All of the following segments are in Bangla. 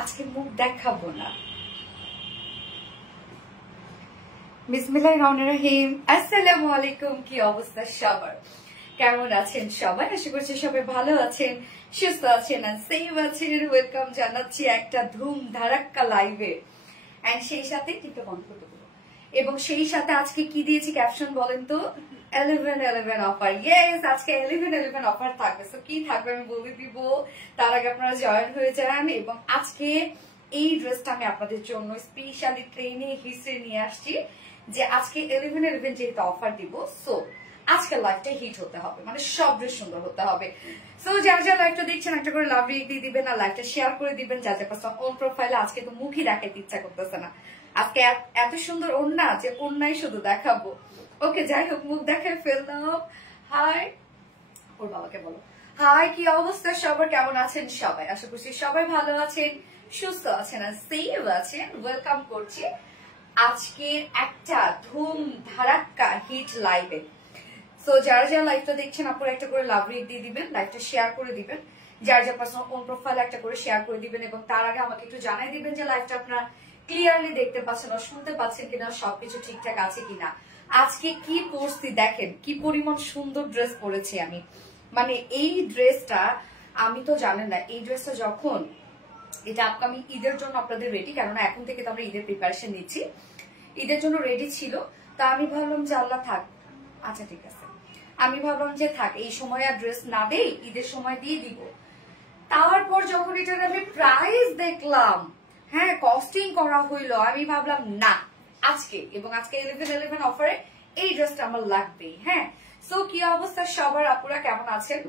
আজকে মুখ দেখাবো না। বিসমিল্লাহির রহমানির রহিম। আসসালামু আলাইকুম। কি অবস্থা সবার, কেমন আছেন সবাই? আশা করছি সবাই ভালো আছেন, সুস্থ আছেন আর সেভ আছেন। ওয়েলকাম জানাচ্ছি একটা ধুম ধারাক্কা লাইভে। এন্ড সেই সাথে টিকটক বন্ধ করতে বলো, এবং সেই সাথে আজকে কি দিয়েছি ক্যাপশন বলেন তো? 11/11 অফার। ইয়েস, আজকে 11/11 অফার থাকবে। সো কি থাকবে আমি বলে দিব, তার আগে আপনারা জয়েন হয়ে যান। এবং আজকে এই ড্রেসটা আমি আপনাদের জন্য স্পেশালি ট্রেনে হিস্ট্রি নিয়ে আসছি, যে আজকে 11/11 যেহেতু অফার দিব, সো আজকের লাইভটা হিট হতে হবে, মানে সব ড্রেস সুন্দর হতে হবে। সো যার যার লাইভটা দেখছেন একটা করে লাভ রিয়েক্ট দিয়ে দিবেন, আর লাইভটা শেয়ার করে দিবেন যার যার পাশে ওন প্রোফাইলে। আজকে তো মুখই দেখাতে ইচ্ছা করতেছে না, আজকে এত সুন্দর ওড়না যে ওড়নাই শুধু দেখাবো। ওকে, যাই হোক, মুখ দেখায় ফেললাম। হাই, ওর বাবাকে বলো হাই। কি অবস্থা সবার, কেমন আছেন সবাই? আশা করছি সবাই ভালো আছেন, সুস্থ আছেন আর সেভ আছেন। ওয়েলকাম করছি আজকের একটা ধুম ধারাক্কা হিট লাইভে। সো যারা যারা লাইভটা দেখছেন আপনারা একটা করে লাভ রিয়েক্ট দিয়ে দিবেন, লাইভটা শেয়ার করে দিবেন, যার যার পার্সোনাল ওন প্রোফাইলে একটা করে শেয়ার করে দিবেন। এবং তার আগে আমাকে একটু জানাই দিবেন যে লাইভটা আপনারা ক্লিয়ারলি দেখতে পাচ্ছেন আর শুনতে পাচ্ছেন কিনা, সবকিছু ঠিকঠাক আছে কিনা। আজকে কি পরছি দেখেন, কি পরিমাণ সুন্দর ড্রেস পরেছি আমি। মানে এই ড্রেসটা আমি তো জানেন না, এই ড্রেসটা যখন এটা আপকামিং ঈদের জন্য আপনাদের রেডি, কেননা এখন থেকে তো আমরা ঈদের প্রিপারেশন নিচ্ছি, ঈদের জন্য রেডি ছিল। তা আমি ভাবলাম যে আল্লাহ থাক, আচ্ছা ঠিক আছে, আমি ভাবলাম যে থাক, এই সময় আর ড্রেস না দেই, ঈদের সময় দিয়ে দিব। তারপর যখন এটার আমি প্রাইস দেখলাম, হ্যাঁ কস্টিং করা হইলো, আমি ভাবলাম না আজকে, এবং আজকে 11/11 অফারে এই ড্রেসটা আমার লাগবেই। হ্যাঁ, সো কি অবস্থা সবার, আপুরা কেমন আছেন?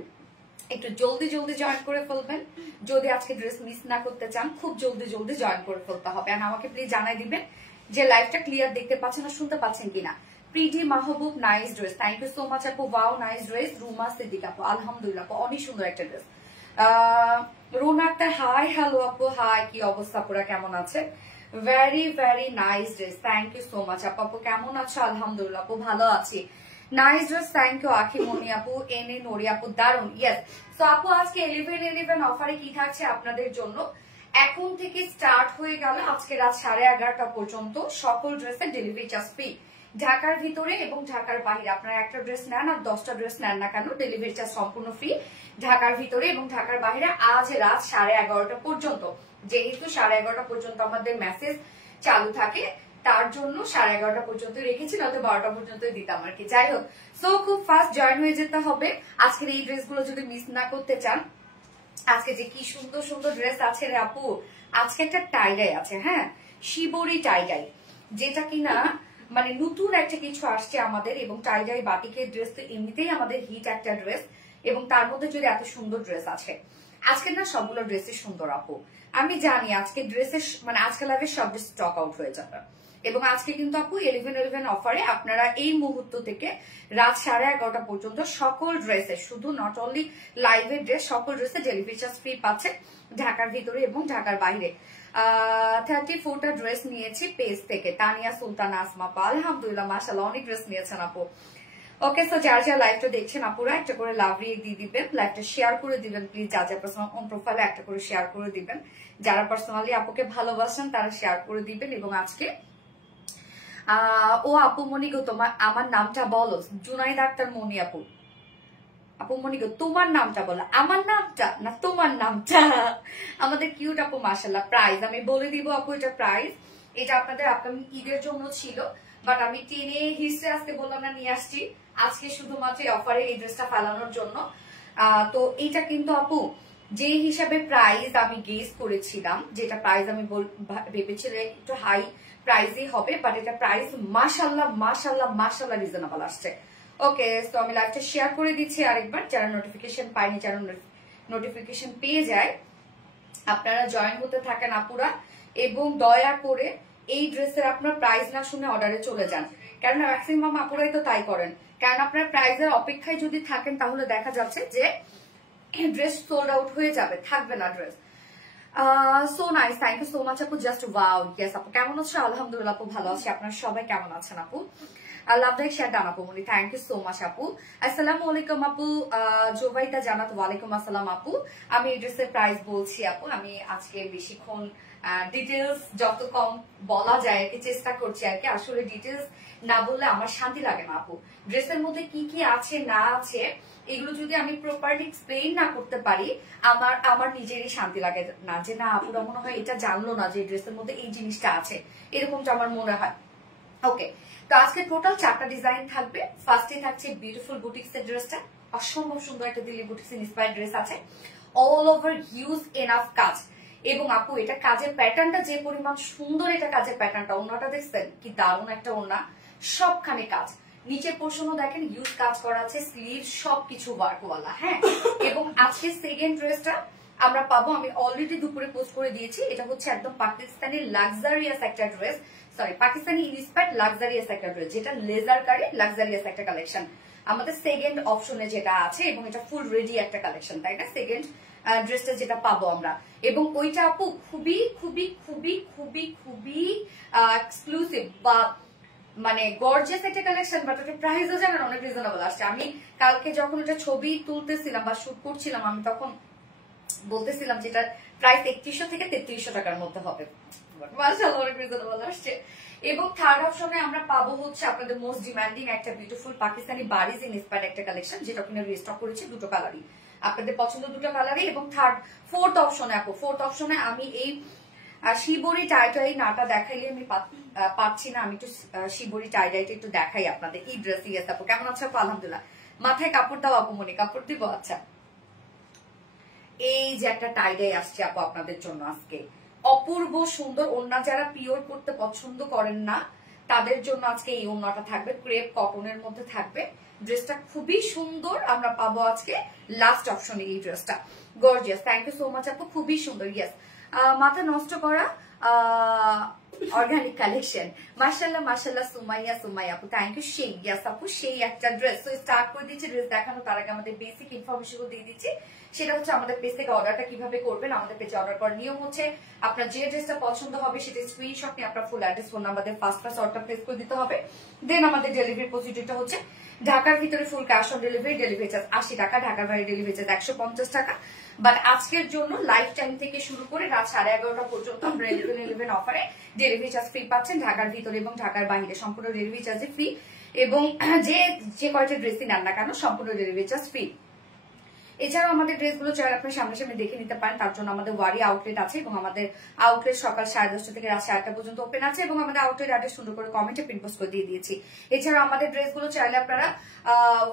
একটু জলদি জলদি জয়েন করে ফেলবেন, যদি আজকে ড্রেস মিস না করতে চান খুব জলদি জলদি জয়েন করে ফেলতে হবে। আর আমাকে প্লিজ জানাই দিবেন যে লাইভটা ক্লিয়ার দেখতে পাচ্ছেন আর শুনতে পাচ্ছেন কিনা। Priti Mahbub, nice dress, thank you so much আপু। Wow, nice dress. Ruma Siddique আপু, আলহামদুলিল্লাহ আপু, অনেক সুন্দর একটা ড্রেস। রুনা আক্তার, হাই হ্যালো আপু, হাই। কি অবস্থা পুরা, কেমন আছে? Very very nice dress, thank you so much আপু। আপু কেমন আছো? আলহামদুলিল্লাহ আপু, ভালো আছি। নাইস ড্রেস, থ্যাংক ইউ আখি মনি আপু, এনে নরি আপু, দারুন। ইয়েস, সো আপু আজকে 11/11 অফারে কি থাকছে আপনাদের জন্য, এখন থেকে স্টার্ট হয়ে গেল আজকে রাত 11:30 পর্যন্ত সকল ড্রেসের ডেলিভারি চার্জ ফ্রি। ঢাকার ভিতরে এবং ঢাকার বাইরে আপনারা একটা ড্রেস নেন আর 10টা ড্রেস নেন না কেন, ডেলিভারি চার্জ সম্পূর্ণ ফ্রি ঢাকার ভিতরে এবং ঢাকার বাইরে আজ রাত 11:30 পর্যন্ত। যেহেতু 11:30 পর্যন্ত আমাদের মেসেজ চালু থাকে, তার জন্য 11:30 পর্যন্ত রেখেছি, নয়তো 12টা পর্যন্ত দিতাম আর কি। যাই হোক, সো খুব ফাস্ট জয়েন হয়ে যেতে হবে আজকের এই ড্রেসগুলো যদি মিস না করতে চান। আজকে যে কি সুন্দর সুন্দর ড্রেস আছে রে আপু। আজকে একটা টাইডাই আছে, হ্যাঁ শিবরি টাইডাই, যেটা কিনা মানে নতুন একটা কিছু আসছে আমাদের। এবং টাইডাই বাটিকের ড্রেস তো এমনিতেই আমাদের হিট একটা ড্রেস, এবং তার মধ্যে যদি এত সুন্দর ড্রেস আছে, আজকে না সবগুলো ড্রেসই সুন্দর আপু। আমি জানি আজকে ড্রেসের মানে আজকে লাইভে সব ড্রেস স্টক আউট হয়ে যাবে। এবং আজকে কিন্তু আপু 11/11 অফারে আপনারা এই মুহূর্ত থেকে রাত 11:30 পর্যন্ত সকল ড্রেসে, শুধু নট অনলি লাইভের ড্রেস, সকল ড্রেসে ডেলিভারি চার্জ ফ্রি পাচ্ছে ঢাকার ভিতরে এবং ঢাকার বাইরে। 34টা ড্রেস নিয়েছি পেজ থেকে। তানিয়া সুলতান আসমা, আলহামদুলিল্লাহ মাশাআল্লাহ, অনেক ড্রেস নিয়েছেন আপু। ওকে, সো যার যার লাইভটা দেখছেন আপুরা একটা করে লাভ রিয়েক্ট দিয়ে দিবেন, লাইভটা শেয়ার করে দিবেন প্লিজ। যার যার পার্সোনাল অন প্রোফাইলে একটা করে শেয়ার করে দিবেন, যারা পার্সোনালি আপুকে ভালোবাসেন তারা শেয়ার করে দিবেন। এবং আজকে ও আপু মনি গো, তোমার আমার নামটা বলো। জুনাইদ আক্তার মনি আপু, আপু মনি গো তোমার নামটা বলো, আমার নামটা না তোমার নামটা। আমাদের কিউট আপু মাশাআল্লাহ। প্রাইস আমি বলে দিব আপু, এটা প্রাইস, এটা আপনাদের আপকামিং ঈদের জন্য ছিল, বাট আমি টেনে হিস্ট্রি আজকে বললাম না, নিয়ে আসছি আজকে শুধুমাত্র অফারে এই ড্রেসটা ফেলানোর জন্য। তো এইটা কিন্তু আপু যে হিসাবে প্রাইস আমি গেস করেছিলাম, যেটা প্রাইস আমি ভেবেছিলাম একটু হাই প্রাইসই হবে, বাট এটা প্রাইস মাশাআল্লাহ মাশাআল্লাহ মাশাআল্লাহ রিজনেবল আসছে। ওকে, তো আমি লাইভটা শেয়ার করে দিচ্ছি আরেকবার, যারা নোটিফিকেশন পায়নি, যারা নোটিফিকেশন পেয়ে যায় আপনারা জয়েন হতে থাকেন আপুরা, এবং দয়া করে এই ড্রেসের আপনার প্রাইস না শুনে অর্ডারে চলে যান, কারণ ম্যাক্সিমাম আপুরাই তো তাই করেন। কারণ আপনার প্রাইসের অপেক্ষায় যদি থাকেন তাহলে দেখা যাচ্ছে যে ড্রেস সোল্ড আউট হয়ে যাবে, থাকবে না dress. So nice, thank you so much আপু, জাস্ট ওয়াও। ইয়েস আপু, কেমন আছো? আলহামদুলিল্লাহ আপু, ভালো আছি। আপনারা সবাই কেমন আছেন আপু? লাভ লাইক শেয়ার ডান আপু মনি, থ্যাংক ইউ সো মাচ আপু। আসসালামু আলাইকুম আপু। জোবাইদা জানাত, ওয়ালাইকুম আসসালাম আপু। আমি এই ড্রেসের প্রাইস বলছি আপু, আমি আজকে বেশিক্ষণ ডিটেলস যত কম বলা যায় চেষ্টা করছি আর কি। আসলে ডিটেলস না বললে আমার শান্তি লাগে না আপু। ড্রেসের মধ্যে কি কি আছে না আছে এগুলো যদি আমি প্রপারলি এক্সপ্লেইন না করতে পারি আমার নিজেরই শান্তি লাগে না, যে না আপুরা মনে হয় এটা জানলো না যে ড্রেসের মধ্যে এই জিনিসটা আছে, এরকমটা আমার মনে হয়। ওকে, তো আজকে টোটাল 4টা ডিজাইন থাকবে। ফার্স্টে থাকছে বিউটিফুল বুটিক্স এর ড্রেসটা, অসম্ভব সুন্দর একটা দিল্লি বুটিক্স ইন্সপায়ার্ড ড্রেস আছে, অল ওভার হিউজ এনাফ কাজ। এবং আপু এটা কাজের প্যাটার্নটা যে পরিমাণ সুন্দর, এটা কাজের প্যাটার্নটা, ওনাটা দেখছেন কি দারুণ একটা ওনা, সবখানে কাজ, নিচের পোর্শনও দেখেন হিউজ কাজ করা আছে, স্লিভ সবকিছু ওয়ার্কওয়ালা। হ্যাঁ, এবং আজকে সেকেন্ড ড্রেসটা আমরা পাবো, আমি অলরেডি দুপুরে পোস্ট করে দিয়েছি, এটা হচ্ছে একদম পাকিস্তানি লাক্সারিয়াস একটা dress, sorry Pakistani inspired luxurious একটা ড্রেস, যেটা লেজার কারে লাক্সারিয়াস একটা কালেকশন আমাদের সেকেন্ড অপশনে যেটা আছে, এবং এটা ফুল রেডি একটা কালেকশন, তাই না? সেকেন্ড ড্রেসটা যেটা পাবো আমরা, এবং ওইটা আপু খুবই খুবই খুবই খুবই খুবই এক্সক্লুসিভ বা মানে গর্জিয়াস একটা কালেকশন, বাট ওটা প্রাইসও জানেন অনেক রিজনেবল আসছে। আমি কালকে যখন ওটা ছবি তুলতেছিলাম বা শুট করছিলাম, আমি তখন বলতেছিলাম যে এটা প্রাইস 3100 থেকে 3300 টাকার মধ্যে হবে, মাশাআল্লাহ অনেক রিজনেবল আসছে। এবং থার্ড অপশনে আমরা পাবো হচ্ছে আপনাদের মোস্ট ডিমান্ডিং একটা বিউটিফুল পাকিস্তানি বারিজ ইন্সপায়ার্ড একটা কালেকশন, যেটা কিনা রিস্টক করেছি দুটো কালারই, আপনাদের পছন্দ দুটো কালারই। এবং ফোর্থ অপশনে আপু, ফোর্থ অপশনে আমি এই শিবরি টাইটাই নাটা দেখাইলে আমি পাচ্ছি না, আমি একটু শিবরি টাইটাইটা একটু দেখাই আপনাদের। এই ড্রেস, ইয়েস আপু, কেমন আছে আপু? আলহামদুলিল্লাহ। মাথায় কাপড় দাও আপু মনি, কাপড় দিব? আচ্ছা, এই যে একটা টাইডাই আসছে আপু আপনাদের জন্য আজকে, অপূর্ব সুন্দর ওড়না। যারা পিওর পড়তে পছন্দ করেন না তাদের জন্য আজকে এই ওড়নাটা থাকবে, ক্রেপ কটনের মধ্যে থাকবে। ড্রেসটা খুবই সুন্দর, আমরা পাবো আজকে লাস্ট অপশনে এই ড্রেসটা, gorgeous. Thank you so much আপু, খুবই সুন্দর। ইয়েস, মাথা নষ্ট করা অর্গানিক কালেকশন, মাশাআল্লাহ মাশাআল্লাহ। সুমাইয়া আপু, থ্যাংক ইউ। সেই ইয়াস আপু, সেই একটা ড্রেস। তো স্টার্ট করে দিচ্ছি ড্রেস দেখানো, তার আগে আমাদের বেসিক ইনফরমেশন দিয়ে দিচ্ছি, সেটা হচ্ছে আমাদের পেজ থেকে অর্ডারটা কিভাবে করবেন। আমাদের পেজে অর্ডার করার নিয়ম হচ্ছে আপনার যে ড্রেসটা পছন্দ হবে সেটা স্ক্রিনশট নিয়ে আপনার ফুল অ্যাড্রেস ফোন নাম্বার দিয়ে ফার্স্ট অর্ডার প্লেস করে দিতে হবে। দেন আমাদের ডেলিভারি প্রসিডিউরটা হচ্ছে ঢাকার ভিতরে full cash on delivery, delivery charge 80 টাকা, ঢাকার বাইরে ডেলিভারি চার্জ 150 টাকা। বাট আজকের জন্য লাইফ টাইম থেকে শুরু করে রাত 11:30 পর্যন্ত আমরা 11 অফারে ডেলিভারি চার্জ ফ্রি পাচ্ছেন, ঢাকার ভিতরে এবং ঢাকার বাইরে সম্পূর্ণ ডেলিভারি চার্জে ফ্রি, এবং যে কয়টা ড্রেসই নেন না কেন সম্পূর্ণ ডেলিভারি চার্জ ফ্রি। এছাড়াও আমাদের ড্রেসগুলো চাইলে আপনি সামনাসামনি দেখে নিতে পারেন, তার জন্য আমাদের ওয়ারি আউটলেট আছে, এবং আমাদের আউটলেট সকাল 10:30 থেকে রাত 8টা পর্যন্ত ওপেন আছে, এবং আমাদের আউটলেট অ্যাড্রেস সুন্দর করে কমেন্টে পিন পোস্ট করে দিয়ে দিয়েছি। এছাড়াও আমাদের ড্রেসগুলো চাইলে আপনারা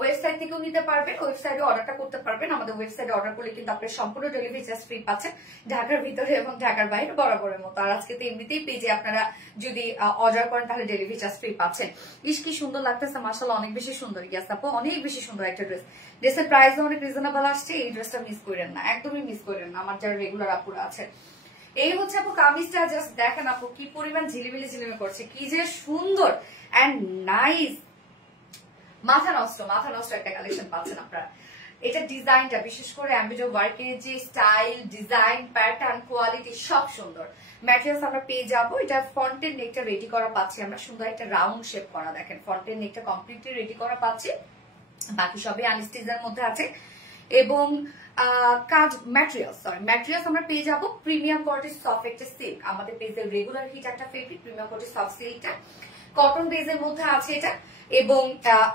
ওয়েবসাইট থেকেও নিতে পারবেন, ওয়েবসাইটে অর্ডারটা করতে পারবেন। আমাদের ওয়েবসাইটে অর্ডার করলে কিন্তু আপনি সম্পূর্ণ ডেলিভারি চার্জ ফ্রি পাচ্ছেন, ঢাকার ভিতরে এবং ঢাকার বাইরে বরাবরের মতো। আর আজকে তো এমনিতেই পেজে আপনারা যদি অর্ডার করেন তাহলে ডেলিভারি চার্জ ফ্রি পাচ্ছেন। ইস কি সুন্দর লাগতেছে, মাশাআল্লাহ অনেক বেশি সুন্দর। ইয়াস আপু, অনেক বেশি সুন্দর একটা ড্রেস, ড্রেসের প্রাইসও অনেক রিজনেবল আসছে। এই ড্রেসটা মিস করেন না, একদমই মিস করেন না আমার যারা রেগুলার আপুরা আছে। এই হচ্ছে আপু কামিজটা, জাস্ট দেখেন আপু কি পরিমাণ ঝিলিমিলি করছে, কি যে সুন্দর এন্ড নাইস, মাথা নষ্ট একটা কালেকশন পাচ্ছেন আপনারা। এটা ডিজাইনটা বিশেষ করে এমব্রয়ডারি ওয়ার্কের যে স্টাইল, ডিজাইন, প্যাটার্ন, কোয়ালিটি সব সুন্দর। ম্যাটেরিয়ালস আমরা পেয়ে যাবো, এটা ফ্রন্টের নেকটা রেডি করা পাচ্ছি আমরা, সুন্দর একটা রাউন্ড শেপ করা, দেখেন ফ্রন্টের নেকটা কমপ্লিটলি রেডি করা পাচ্ছি, বাকি সবই আনস্টিচের মধ্যে আছে। এবং কাজ ম্যাটেরিয়ালস আমরা পেয়ে যাবো প্রিমিয়াম কোয়ালিটির সফট একটা সিল্ক, আমাদের পেজের রেগুলার হিট একটা ফেভারিট প্রিমিয়াম কোয়ালিটির সফট সিল্কটা কটন বেজের মধ্যে আছে এটা। এবং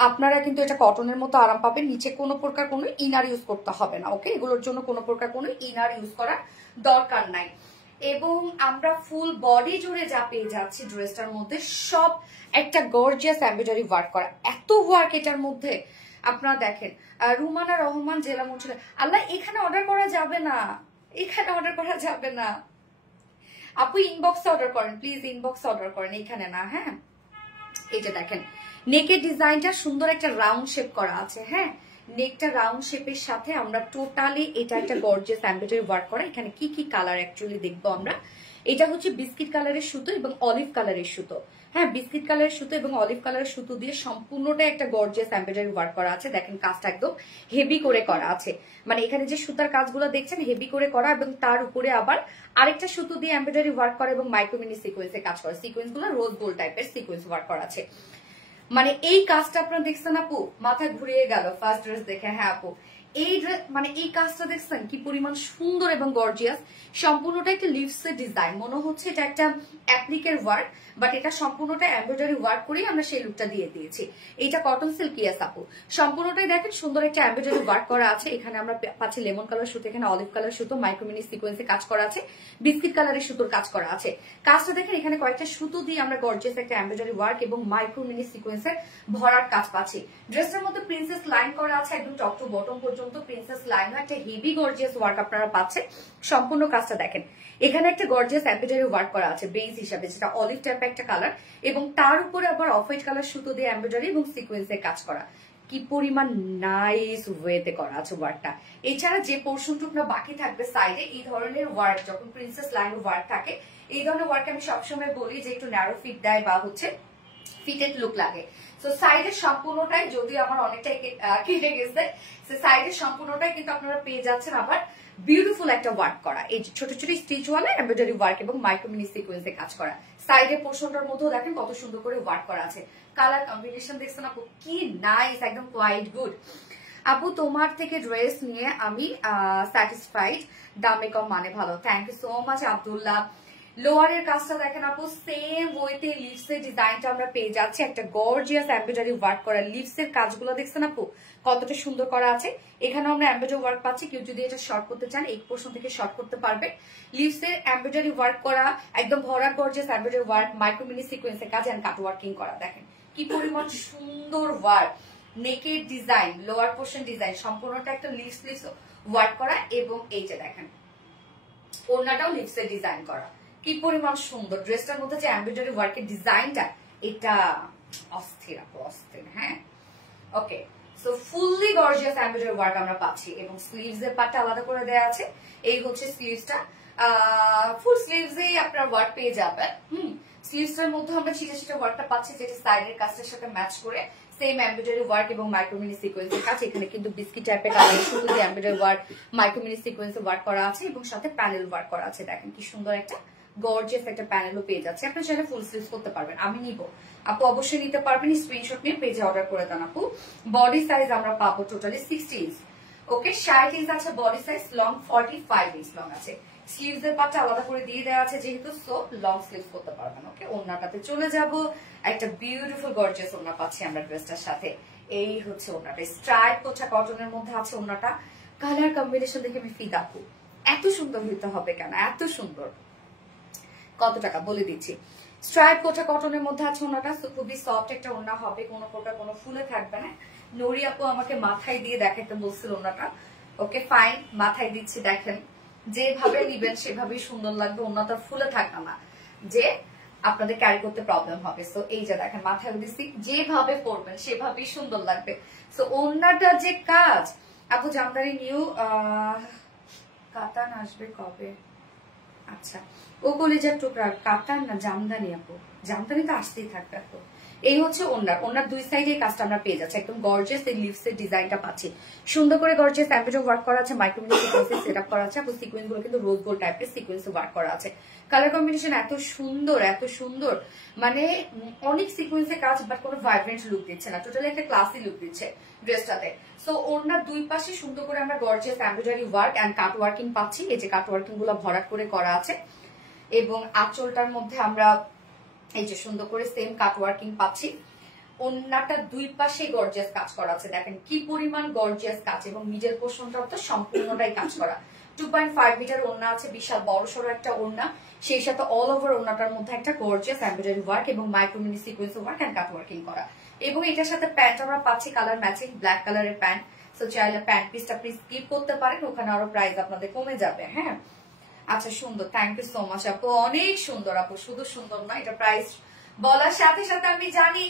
আপনারা কিন্তু এটা কটনের মতো আরাম পাবেন, নিচে কোনো প্রকার কোনো ইনার ইউজ করতে হবে না। ওকে, এগুলোর জন্য কোনো প্রকার কোনো ইনার ইউজ করার দরকার নাই। এবং আমরা ফুল বডি জুড়ে যা পেয়ে যাচ্ছি ড্রেসটার মধ্যে, সব একটা গর্জিয়াস এমব্রয়ডারি ওয়ার্ক করা, এত ওয়ার্ক এটার মধ্যে আপনারা দেখেন রুমানা রহমান জেলা মন্ত্রী আল্লাহ এখানে অর্ডার করা যাবে না, এখানে অর্ডার করা যাবে না আপু, ইনবক্সে অর্ডার করেন প্লিজ, ইনবক্সে অর্ডার করেন, এখানে না। হ্যাঁ এই যে দেখেন নেকের ডিজাইনটা সুন্দর একটা রাউন্ড শেপ করা আছে। হ্যাঁ নেকটা রাউন্ড শেপের সাথে আমরা টোটালি এটা একটা গর্জিয়াস এমব্রয়ডারি ওয়ার্ক করা। এখানে কি কি কালার অ্যাকচুয়ালি দেখবো আমরা। এটা হচ্ছে বিস্কিট কালারের সুতো এবং অলিভ কালারের সুতো। হ্যাঁ বিস্কিট কালারের সুতো এবং অলিভ কালারের সুতো দিয়ে সম্পূর্ণটা একটা গর্জিয়াস এমব্রয়ডারি ওয়ার্ক করা আছে। দেখেন কাজটা একদম হেভি করে করা আছে, মানে এখানে যে সুতার কাজগুলো দেখছেন হেভি করে করা, এবং তার উপরে আবার আরেকটা সুতো দিয়ে এমব্রয়ডারি ওয়ার্ক করা এবং মাইক্রোমিনি সিকোয়েন্সে কাজ করা। সিকোয়েন্স গুলো রোজ গোল্ড টাইপের সিকোয়েন্স ওয়ার্ক করা আছে। মানে এই কাজটা আপনারা দেখছেন আপু, মাথায় ঘুরিয়ে গেল ফার্স্ট ড্রেস দেখে। হ্যাঁ আপু এই ড্রেস মানে এই কাজটা দেখছেন কি পরিমাণ সুন্দর এবং গর্জিয়াস। সম্পূর্ণটা একটা লিভসের ডিজাইন, মনে হচ্ছে এটা একটা অ্যাপ্লিকের ওয়ার্ক, বাট এটা সম্পূর্ণটা এমব্রয়ডারি ওয়ার্ক করেই আমরা সেই লুকটা দিয়ে দিয়েছি। এইটা কটন সিল্ক ইয়াস আপু, সম্পূর্ণটাই দেখেন সুন্দর একটা এমব্রয়ডারি ওয়ার্ক করা আছে। এখানে আমরা পাচ্ছি লেমন কালার সুতো, এখানে অলিভ কালার সুতো, মাইক্রোমিনি সিকোয়েন্সে কাজ করা আছে, বিস্কিট কালারের সুতোর কাজ করা আছে। কাজটা দেখেন এখানে কয়েকটা সুতো দিয়ে আমরা গর্জিয়াস একটা এমব্রয়ডারি ওয়ার্ক এবং মাইক্রোমিনি সিকোয়েন্সের ভরার কাজ পাচ্ছি। ড্রেসটার মধ্যে প্রিন্সেস লাইন করা আছে একদম টপ টু বটম পর্যন্ত প্রিন্সেস লাইন, একটা হেভি গর্জিয়াস ওয়ার্ক আপনারা পাচ্ছেন। সম্পূর্ণ কাজটা দেখেন এখানে একটা গর্জিয়াস এমব্রয়ডারি ওয়ার্ক করা আছে বেস হিসাবে, যেটা অলিভ টাইপের একটা কালার, এবং তার উপরে আবার অফ হোয়াইট কালার সুতো দিয়ে এমব্রয়ডারি এবং সিকোয়েন্সে কাজ করা। কি পরিমাণ নাইস ওয়েতে করা আছে ওয়ার্কটা। এছাড়া যে পোর্শনটুকু বাকি থাকবে সাইডে, এই ধরনের ওয়ার্ক যখন প্রিন্সেস লাইন ওয়ার্ক থাকে, এই ধরনের ওয়ার্ক আমি সবসময় বলি যে একটু ন্যারো ফিট দেয় বা হচ্ছে ফিটেড লুক লাগে। তো সাইডের সম্পূর্ণটাই, যদিও আমার অনেকটাই কেটে গেছে, সাইডের সম্পূর্ণটাই কিন্তু আপনারা পেয়ে যাচ্ছেন আবার বিউটিফুল একটা ওয়ার্ক করা, এই ছোট ছোট স্টিচ ওয়ালা এমব্রয়ডারি ওয়ার্ক এবং মাইক্রোমিনি সিকোয়েন্সে কাজ করা। সাইডের পোর্শনটার মধ্যেও দেখেন কত সুন্দর করে ওয়ার্ক করা আছে। কালার কম্বিনেশন দেখছেন আপু কি নাইস, একদম কোয়াইট গুড। আপু তোমার থেকে ড্রেস নিয়ে আমি স্যাটিসফাইড, দামে কম মানে ভালো। Thank you so much Abdullah. লোয়ারের কাজটা দেখেন আপু সেম ওয়েতে লিভসের ডিজাইনটা আমরা পেয়ে যাচ্ছি, একটা গর্জিয়াস এমব্রয়ডারি ওয়ার্ক করা। লিভসের কাজগুলো দেখছেন আপু কতটা সুন্দর করা আছে। এখানে আমরা এমব্রয়ডারি ওয়ার্ক পাচ্ছি, কেউ যদি এটা শর্ট করতে চান এই পোর্শন থেকে শর্ট করতে পারবে। লিভসের এমব্রয়ডারি ওয়ার্ক করা একদম ভরা গর্জিয়াস এমব্রয়ডারি ওয়ার্ক, মাইক্রোমিনি সিকোয়েন্সের কাজ এন্ড কাট ওয়ার্কিং করা। দেখেন কি পরিমাণ সুন্দর ওয়ার্ক। নেকের ডিজাইন, লোয়ার পোর্শন ডিজাইন সম্পূর্ণটা একটা লিভস লিভস ওয়ার্ক করা, এবং এই যে দেখেন ওড়নাটাও লিভসের ডিজাইন করা। কি পরিমাণ সুন্দর ড্রেসটার মধ্যে যে এমব্রয়ডারি ওয়ার্কের ডিজাইনটা, এটা অস্থির আপু অস্থির। হ্যাঁ okay, so fully gorgeous embroidery work আমরা পাচ্ছি, এবং স্লিভস এর পার্টটা আলাদা করে দেওয়া আছে। এই হচ্ছে স্লিভসটা, ফুল স্লিভস এই আপনার ওয়ার্ক পেয়ে যাবেন। স্লিভসটার মধ্যে আমরা ছিটা ছিটা ওয়ার্কটা পাচ্ছি, যেটা সাইডের কাজটার সাথে ম্যাচ করে সেম এমব্রয়ডারি ওয়ার্ক এবং মাইক্রোমিনি সিকোয়েন্সের কাজ। এখানে কিন্তু বিস্কিট টাইপের কালার শুধু যে এমব্রয়ডারি ওয়ার্ক মাইক্রোমিনি সিকোয়েন্সে ওয়ার্ক করা আছে, এবং সাথে প্যানেল ওয়ার্ক করা আছে। দেখেন কি সুন্দর একটা গর্জিয়াস একটা প্যানেলও পেয়ে যাচ্ছে। আপনি চাইলে ফুল স্লিভস করতে পারবেন, আমি নিব আপু, অবশ্যই নিতে পারবেন। স্ক্রিনশট নিয়ে পেজে অর্ডার করে দেন আপু। বডি সাইজ আমরা পাবো টোটালি 60 ইঞ্চ। ওকে 60 ইঞ্চ আছে body size, long 45 inch long আছে। স্লিভস এর পার্টটা আলাদা করে দিয়ে দেওয়া আছে যেহেতু, সো লং স্লিভস করতে পারবেন। ওকে ওড়নাটাতে চলে যাব, একটা বিউটিফুল গর্জিয়াস ওড়না পাচ্ছি আমরা ড্রেসটার সাথে। এই হচ্ছে ওড়নাটা, স্ট্রাইপ পোছা কটনের মধ্যে আছে ওড়নাটা। কালার কম্বিনেশন দেখে আমি ফিদা আপু, এত সুন্দর হইতে হবে কেন, এত সুন্দর। কত টাকা বলে দিচ্ছি। স্ট্রাইপ কোটা কটনের মধ্যে আছে ওনাটা, খুবই সফট একটা ওড়না হবে, কোনো প্রকার কোনো ফুলে থাকবে না। নরি আপু আমাকে মাথায় দিয়ে দেখাইতে বলছিল ওড়নাটা। ওকে ফাইন, মাথায় দিচ্ছি। দেখেন যেভাবে নিবেন সেভাবেই সুন্দর লাগবে, ওড়নাটা ফুলে থাকবে না যে আপনাদের ক্যারি করতে প্রবলেম হবে। সো এই যে দেখেন মাথায় দিচ্ছি, যেভাবে পরবেন সেভাবেই সুন্দর লাগবে। সো ওড়নাটা যে কাজ আপু, জামদানি নিউ কাতান আসবে কবে? আচ্ছা ও কলেজের টুকরা কাতান না জামদানি আপু, জামদানি তো আসতেই থাকবে আপু। এই হচ্ছে ওনার দুই সাইডে কাজটা আমরা পেয়ে যাচ্ছি, একদম গর্জিয়াস এই লিভস এর ডিজাইনটা পাচ্ছি। সুন্দর করে গর্জিয়াস এমব্রয়ডারি ওয়ার্ক করা আছে, মাইক্রোমিনি সিকোয়েন্সে সেটআপ করা আছে, আপু সিকোয়েন্স গুলো কিন্তু রোজ গোল্ড টাইপের সিকোয়েন্সে ওয়ার্ক করা আছে। কালার কম্বিনেশন এত সুন্দর, এত সুন্দর, মানে অনেক সিকোয়েন্সে কাজ, বাট কোনো ভাইব্রেন্ট লুক দিচ্ছে না, টোটালি একটা ক্লাসি লুক দিচ্ছে ড্রেসটাতে। সো ওনার দুই পাশে সুন্দর করে আমরা gorgeous embroidery work and cut working পাচ্ছি। এই যে কাট ওয়ার্কিং গুলো ভরাট করে করা আছে, এবং আঁচলটার মধ্যে আমরা এই যে সুন্দর করে সেম কাট ওয়ার্কিং পাচ্ছি। ওন্নাটা দুই পাশে গর্জিয়াস কাজ করা আছে, দেখেন কি পরিমাণ গর্জিয়াস কাজ, এবং মিডল পোর্শনটাও তো সম্পূর্ণটাই কাজ করা। 2.5 মিটার ওড়না আছে, বিশাল বড় সড়ো একটা ওড়না, সেই সাথে অল ওভার ওড়নাটার মধ্যে একটা গর্জিয়াস এমব্রয়ডারি ওয়ার্ক এবং micro mini sequence work and cut working করা। এবং এটার সাথে প্যান্ট আমরা পাচ্ছি কালার ম্যাচিং ব্ল্যাক কালারের প্যান্ট। সো চাইলে প্যান্ট পিসটা প্লিজ স্কিপ করতে পারেন, ওখানে আরো প্রাইস আপনাদের কমে যাবে। হ্যাঁ, আচ্ছা সুন্দর, থ্যাংক ইউ সো মাচ আপু, অনেক সুন্দর আপু, শুধু সুন্দর নয়, এটা প্রাইস বলার সাথে সাথে আমি জানি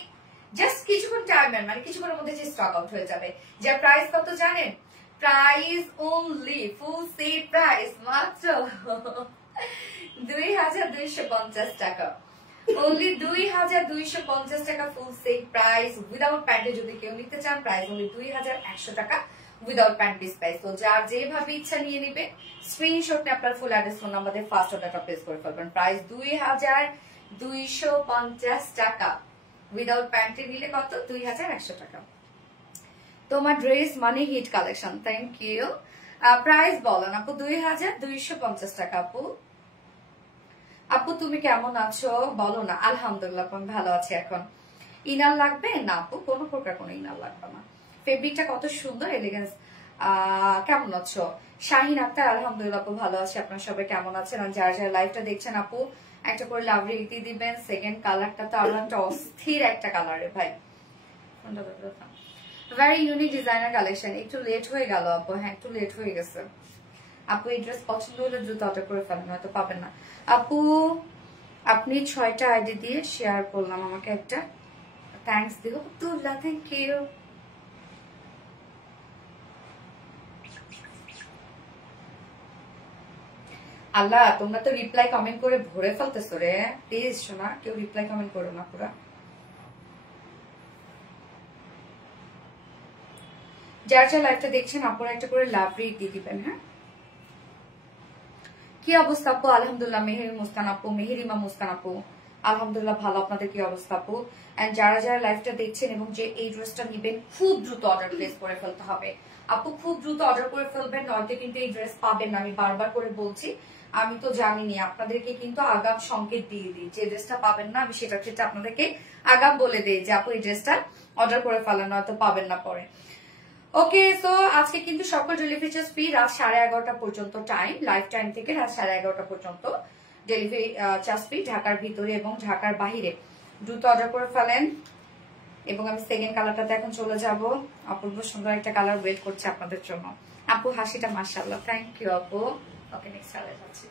জাস্ট কিছুক্ষণ টাইমের মানে কিছুক্ষণের মধ্যে যে স্টক আউট হয়ে যাবে। যার প্রাইস কত জানেন? Price only full set price মাত্র 2250 টাকা, অনলি 2250 টাকা ফুল সেট প্রাইস উইদাউট প্যান্টে। যদি কেউ নিতে চান প্রাইস অনলি 2100 টাকা উইদাউট প্যান্ট পিস প্রাইস। তো যার যেভাবে ইচ্ছা নিয়ে নেবে, স্ক্রিনশট নিয়ে আপনার ফুল অ্যাড্রেস ফোন নাম্বার দিয়ে ফার্স্ট অর্ডারটা প্লেস করে ফেলবেন। প্রাইস 2250 টাকা, উইদাউট প্যান্টে নিলে কত? 2100 টাকা। তোমার ড্রেস মানে hit collection, thank you. Price বলেন আপু? 2250 টাকা। আপু আপু তুমি কেমন আছো বলো না? আলহামদুলিল্লাহ আমি ভালো আছি। এখন ইনার লাগবে না আপু? কোনো প্রকার কোনো ইনার লাগবে না। ফেব্রিকটা কত সুন্দর, এলিগেন্স। কেমন আছো? শাহিন আক্তার, আলহামদুলিল্লাহ আপু ভালো আছে। আপনারা সবাই কেমন আছেন? আর যারা যারা লাইভটা দেখছেন আপু একটা করে লাভ রেট দিয়ে দিবেন। সেকেন্ড কালারটা তো আরো একটা অস্থির একটা কালারে ভাই, ভেরি ইউনিক ডিজাইনার কালেকশন। একটু লেট হয়ে গেল আপু, হ্যাঁ একটু লেট হয়ে গেছে আপু। এই ড্রেস পছন্দ হলে দ্রুত অর্ডার করে ফেলেন, হয়তো পাবেন না আপু। আপনি 6টা আইডি দিয়ে শেয়ার করলাম, আমাকে একটা থ্যাঙ্কস দিও তুল্লা, থ্যাংক ইউ। আল্লাহ তোমরা তো রিপ্লাই কমেন্ট করে ভরে ফেলতেছো রে, প্লিজ শোনা কেউ রিপ্লাই কমেন্ট করো না। পুরা যার যা লাইভটা দেখছেন আপনারা একটা করে লাভ রেট দিয়ে দিবেন। হ্যাঁ, কি অবস্থা আপু? আলহামদুলিল্লাহ। মেহেরি মুস্কান আপু, মেহেরিমা মুস্কান আপু আলহামদুলিল্লাহ ভালো। আপনাদের কি অবস্থা আপু? এন্ড যারা যারা লাইভটা দেখছেন এবং যে এই ড্রেসটা নিবেন খুব দ্রুত অর্ডার প্লেস করে ফেলতে হবে আপু, খুব দ্রুত অর্ডার করে ফেলবেন, নয়তো কিন্তু এই ড্রেস পাবেন না। আমি বারবার করে বলছি, আমি তো জানিনি, আপনাদেরকে কিন্তু আগাম সংকেত দিয়ে দিই যে ড্রেসটা পাবেন না। আমি সেটার ক্ষেত্রে আপনাদেরকে আগাম বলে দিই যে আপু এই ড্রেসটা অর্ডার করে ফেলেন, নয়তো পাবেন না পরে। ওকে, সো আজকে কিন্তু সকল ডেলিভারি চার্জ ফ্রি। রাত 11:30 পর্যন্ত টাইম, লাইভ টাইম থেকে রাত 11:30 পর্যন্ত ডেলিভারি চার্জ ফ্রি, ঢাকার ভিতরে এবং ঢাকার বাহিরে। দ্রুত অর্ডার করে ফেলেন। এবং আমি সেকেন্ড কালারটাতে এখন চলে যাব। অপূর্ব সুন্দর একটা কালার ওয়েট করছে আপনাদের জন্য। আপু হাসিটা মাশাআল্লাহ, থ্যাংক ইউ আপু। ওকে, নেক্সট কালার যাচ্ছি।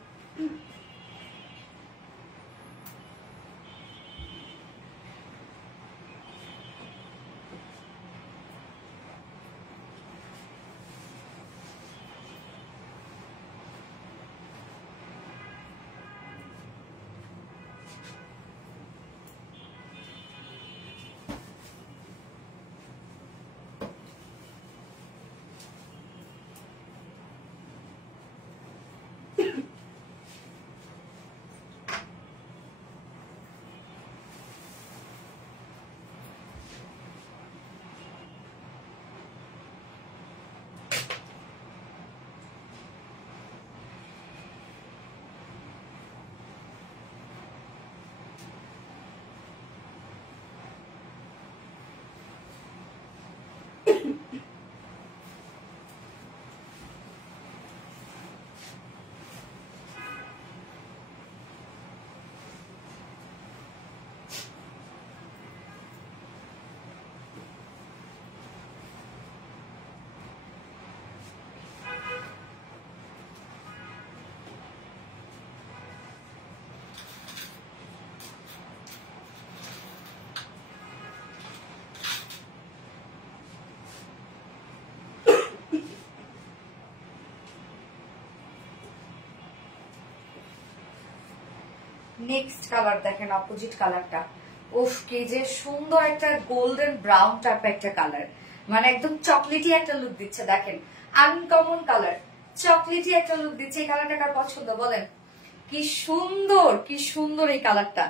নেক্সট কালার দেখেন, অপোজিট কালারটা। উফ কি যে সুন্দর একটা গোল্ডেন ব্রাউন টাইপ একটা কালার, মানে একদম চকলেটি একটা লুক দিচ্ছে। দেখেন আনকমন কালার, চকলেটি একটা লুক দিচ্ছে। এই কালারটা কার পছন্দ বলেন? কি সুন্দর, কি সুন্দর এই কালারটা,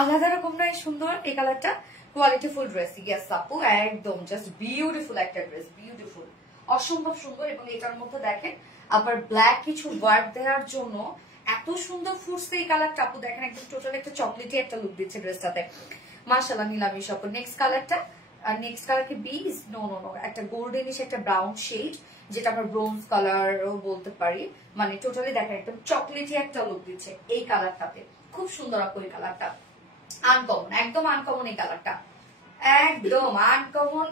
আলাদা রকম নয় সুন্দর এই কালারটা। কোয়ালিটিফুল ড্রেস, ইয়েস আপু একদম জাস্ট বিউটিফুল একটা ড্রেস, বিউটিফুল, অসম্ভব সুন্দর। এবং এটার মধ্যে দেখেন আবার ব্ল্যাক কিছু ওয়ার্ক দেওয়ার জন্য এত সুন্দর ফুটছে এই কালারটা আপু। দেখেন একদম টোটাল একটা চকলেটি একটা লুক দিচ্ছে ড্রেসটাতে, মাশাআল্লাহ। নিলামি আপু নেক্সট কালারটা, নেক্সট কালার কি বিস? নো নো নো, একটা গোল্ডেনিশ একটা ব্রাউন শেড, যেটা আমরা ব্রোঞ্জ কালারও বলতে পারি, মানে টোটালি দেখেন একদম চকলেটি একটা লুক দিচ্ছে এই কালারটাতে। খুব সুন্দর আপু এই কালারটা, আনকমন, একদম আনকমন এই কালারটা, একদম আনকমন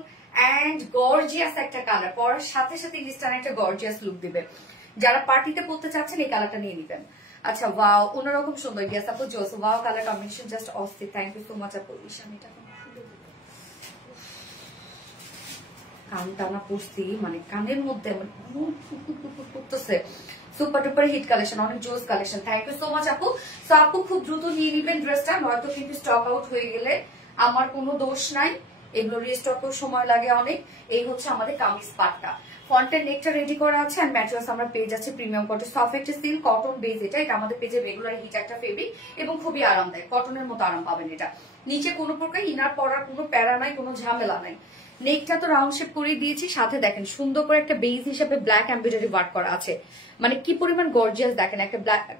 এন্ড গর্জিয়াস একটা কালার। পরার সাথে সাথে ইনস্ট্যান্ট একটা গর্জিয়াস লুক দিবে। যারা পার্টিতে পড়তে চাচ্ছেন এই কালারটা নিয়ে নিবেন। আচ্ছা ওয়াও, অন্যরকম সুন্দর। ইয়েস আপু জোস, ওয়াও কালার কম্বিনেশন জাস্ট অস্থির। থ্যাংক ইউ সো মাচ আপু। ঈশানীটা কান টানা পড়ছি, মানে কানের মধ্যে করতেছে। সুপার টুপার হিট কালেকশন, অনেক জোস কালেকশন। থ্যাংক ইউ সো মাচ আপু। সো আপু খুব দ্রুত নিয়ে নিবেন ড্রেসটা, নয়তো কিন্তু স্টক আউট হয়ে গেলে আমার কোনো দোষ নাই, এগুলো রিস্টকেও সময় লাগে অনেক। এই হচ্ছে আমাদের কামিজ পাটটা, ফ্রন্টের নেকটা রেডি করা আছে। আর ম্যাটেরিয়ালস আমরা পেয়ে যাচ্ছে প্রিমিয়াম কটন, সফট একটা সিল্ক কটন বেস। এটা আমাদের পেজে রেগুলার হিট একটা ফেব্রিক এবং খুবই আরামদায়ক, কটনের মতো আরাম পাবেন এটা। নিচে কোনো প্রকার ইনার পরার কোনো প্যারা নাই, কোনো ঝামেলা নাই। নেকটা তো রাউন্ড শেপ করে দিয়েছি, সাথে দেখেন সুন্দর করে একটা বেস হিসেবে ব্ল্যাক এমব্রয়ডারি ওয়ার্ক করা আছে। মানে কি পরিমাণ গর্জিয়াস দেখেন, একটা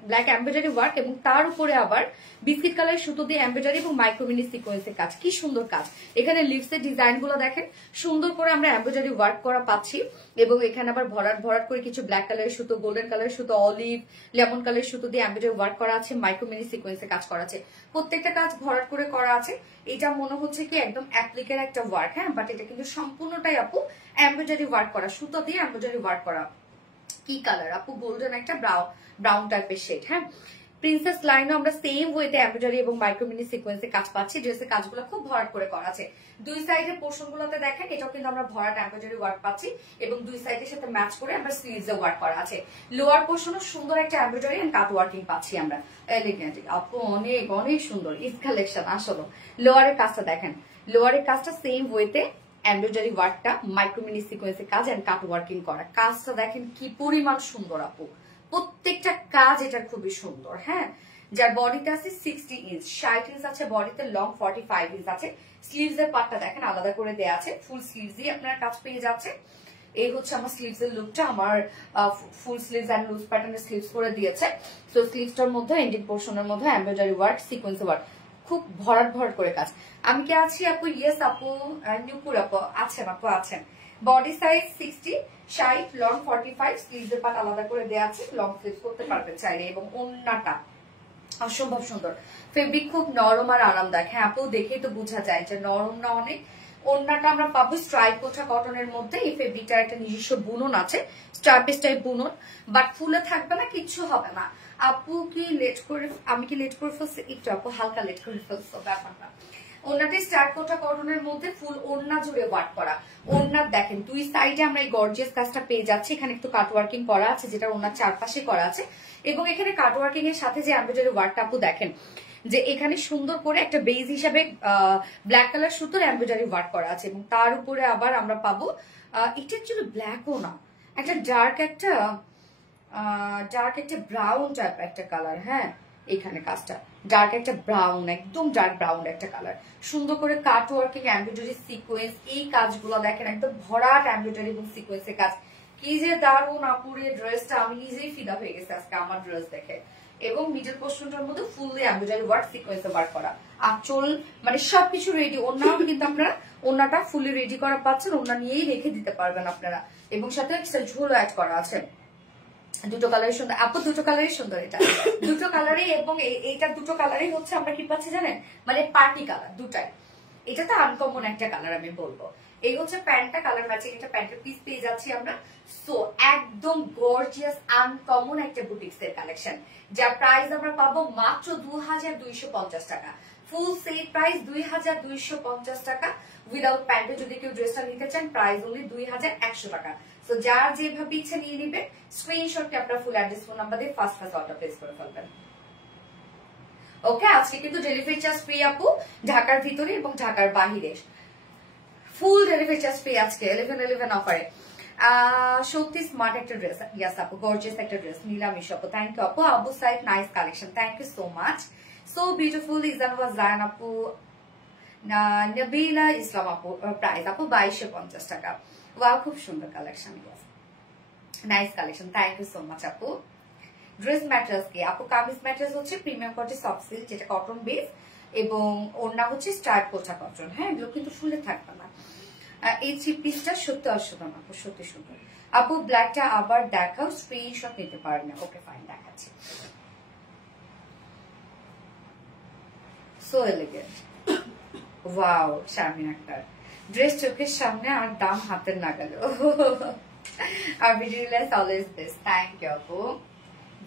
ব্ল্যাক এমব্রয়ডারি ওয়ার্ক এবং তার উপরে আবার বিস্কিট কালারের সুতো দিয়ে এমব্রয়ডারি এবং মাইক্রোমিনি সিকোয়েন্সের কাজ। কি সুন্দর কাজ। এখানে লিভসের ডিজাইন গুলো দেখেন, সুন্দর করে আমরা এমব্রয়ডারি ওয়ার্ক করা পাচ্ছি। এবং এখানে আবার ভরাট ভরাট করে কিছু ব্ল্যাক কালারের সুতো, গোল্ডেন কালারের সুতো, অলিভ, লেমন কালারের সুতো দিয়ে এমব্রয়ডারি ওয়ার্ক করা আছে, মাইক্রোমিনি সিকোয়েন্সের কাজ করা আছে। প্রত্যেকটা কাজ ভরাট করে করা আছে। এটা মনে হচ্ছে কি একদম অ্যাপ্লিকের একটা ওয়ার্ক, হ্যাঁ, বাট এটা কিন্তু সম্পূর্ণটাই আপু এমব্রয়ডারি ওয়ার্ক করা, সুতো দিয়ে এমব্রয়ডারি ওয়ার্ক করা। কি কালার আপু, গোল্ডেন একটা ব্রাউন টাইপের শেড। হ্যাঁ, প্রিন্সেস লাইনও আমরা সেম ওয়েতে এমব্রয়ডারি এবং মাইক্রোমিনি সিকোয়েন্সে কাজ পাচ্ছি। ড্রেসের কাজগুলো খুব ভরাট করে করা আছে। দুই সাইডের পোর্শন গুলোতে দেখেন, এটাও কিন্তু আমরা ভরাট এমব্রয়ডারি ওয়ার্ক পাচ্ছি এবং দুই সাইডের সাথে ম্যাচ করে আমরা স্লিভসে ওয়ার্ক করা আছে। লোয়ার পোর্শনও সুন্দর একটা এমব্রয়ডারি এন্ড কাট ওয়ার্কিং পাচ্ছি আমরা। এলিগেন্ট আপু, অনেক অনেক সুন্দর ইস কালেকশন। আসলে লোয়ারের কাজটা দেখেন, লোয়ারের কাজটা সেম ওয়েতে এমব্রয়ডারি ওয়ার্কটা মাইক্রোমিনি সিকোয়েন্সে কাজ এন্ড কাট ওয়ার্কিং করা। কাজটা দেখেন কি পরিমাণ সুন্দর আপু, প্রত্যেকটা কাজ এটার খুবই সুন্দর। হ্যাঁ, যার বডিতে আছে 60 ইঞ্চ, 60 ইঞ্চ আছে বডিতে, লং 45 ইঞ্চ আছে। স্লিভস এর পার্টটা দেখেন আলাদা করে দেয়া আছে, ফুল স্লিভস দিয়ে আপনার কাজ পেয়ে যাচ্ছে। এই হচ্ছে আমার স্লিভস এর লুকটা, আমার ফুল স্লিভস এন্ড লুজ প্যাটার্নের স্লিভস করে দিয়েছে। সো স্লিভসটার মধ্যে এন্ডিং পোর্শনের মধ্যে এমব্রয়ডারি ওয়ার্ক, সিকোয়েন্স ওয়ার্ক, খুব ভরাট ভরাট করে কাজ। আমি কি আছি আপু? ইয়েস আপু, নিউপুর আপু আছেন, আপু আছেন। বডি সাইজ 60, 60, লং 45, স্লিভস এর পার্ট আলাদা করে দেয়া আছে, লং স্লিভস করতে পারবেন চাইলে। এবং ওন্নাটা অসম্ভব সুন্দর, ফেব্রিক খুব নরম আর আরামদায়ক। হ্যাঁ আপু, দেখেই তো বোঝা যায় যে নরম না অনেক। ওন্নাটা আমরা পাবো স্ট্রাইপ কোঠা কটনের মধ্যে। এই ফেব্রিকটার একটা নিজস্ব বুনন আছে, স্ট্রাইপের টাইপ বুনন, বাট ফুলে থাকবে না, কিচ্ছু হবে না। আপু কি লেট করে, আমি কি লেট করে ফেলছি একটু আপু, হালকা লেট করে ফেলছো ব্যাপারটা। ওন্নাটি স্টার্ট কোঠা কটনের মধ্যে ফুল ওন্না জুড়ে ওয়ার্ক করা। ওন্নার দেখেন দুই সাইডে আমরা এই গর্জিয়াস কাজটা পেয়ে যাচ্ছি। এখানে একটু কাট ওয়ার্কিং করা আছে, যেটা ওন্নার চারপাশে করা আছে। এবং এখানে কাট ওয়ার্কিং এর সাথে যে এমব্রয়ডারি ওয়ার্কটা আপু দেখেন, যে এখানে সুন্দর করে একটা বেজ হিসাবে ব্ল্যাক কালার সুতোর এমব্রয়ডারি ওয়ার্ক করা আছে। এবং তার উপরে আবার আমরা পাবো, এটা অ্যাকচুয়ালি ব্ল্যাকও না, একটা ডার্ক একটা ব্রাউন টাইপ একটা কালার। হ্যাঁ, এখানে কাজটা ডার্ক একটা ব্রাউন, একদম ডার্ক ব্রাউন একটা কালার। সুন্দর করে কাট ওয়ার্কিং এমব্রয়ডারি সিকোয়েন্স, এই কাজগুলো দেখেন একদম ভরাট এমব্রয়ডারি এবং সিকোয়েন্সের কাজ। কি যে দারুণ আপুরে ড্রেসটা, আমি নিজেই ফিদা হয়ে গেছে আজকে আমার ড্রেস দেখে। এবং মিডল পোর্শনটার মধ্যে ফুললি এমব্রয়ডারি ওয়ার্ক, সিকোয়েন্সে ওয়ার্ক করা। আঁচল মানে সবকিছু রেডি। ওনাও কিন্তু আপনারা ওনাটা ফুললি রেডি করা পাচ্ছেন, ওনা নিয়েই রেখে দিতে পারবেন আপনারা। এবং সাথে একটা ঝোলও অ্যাড করা আছে। দুটো কালারই সুন্দর আপু, দুটো কালারই সুন্দর। এটা দুটো কালারই, এবং এইটা দুটো কালারই হচ্ছে আমরা কি পাচ্ছি জানেন, মানে পার্টি কালার দুটাই। এটা তো আনকমন একটা কালার আমি বলবো। এই হচ্ছে প্যান্টটা, কালার ম্যাচিং একটা প্যান্টের পিস পেয়ে যাচ্ছি আমরা। সো একদম গর্জিয়াস আনকমন একটা বুটিক্স এর কালেকশন, যার প্রাইস আমরা পাবো মাত্র 2250 টাকা। ফুল সেট প্রাইস 2250 টাকা। উইদাউট প্যান্টে যদি কেউ ড্রেসটা নিতে চান, প্রাইস অনলি 2100 টাকা। তো যার যেভাবে ইচ্ছে নিয়ে নিবে, স্ক্রিনশটকে আপনার ফুল অ্যাড্রেস, ফোন নাম্বার দিয়ে ফার্স্ট অর্ডার প্লেস করে ফেলবেন। ওকে, আজকে কিন্তু ডেলিভারি চার্জ ফ্রি আপু, ঢাকার ভিতরে এবং ঢাকার বাহিরে ফুল ডেলিভারি চার্জ ফ্রি আজকে 11/11 অফারে। সত্যি স্মার্ট একটা ড্রেস। ইয়াস আপু, গর্জিয়াস একটা ড্রেস। নীলামিশ আপু, থ্যাংক ইউ আপু। Abu Sayed, nice collection, thank you so much, so beautiful. Izan Wazan আপু, নবিলা ইসলাম আপু, প্রাইস আপু 2250 টাকা। ওয়াও, খুব সুন্দর collection, nice collection, thank you so much আপু। ড্রেস ম্যাটেরিয়ালস কি আপু? কামিজ ম্যাটেরিয়ালস হচ্ছে প্রিমিয়াম কোয়ালিটি সফট সিল্ক, যেটা কটন বেস, এবং ওড়না হচ্ছে স্ট্রাইপ কোঠা কটন। হ্যাঁ, এগুলো কিন্তু ফুলে থাকবে না। এই থ্রি পিসটা সত্যি অসাধারণ আপু, সত্যি সুন্দর। আপু ব্ল্যাকটা আবার দেখাও, স্ক্রিনশট নিতে পারেন না। ওকে ফাইন, দেখাচ্ছি। So elegant, wow Sharmin Akter, dress চোখের সামনে আর দাম হাতের নাগালে। আর video always best. Thank you আপু।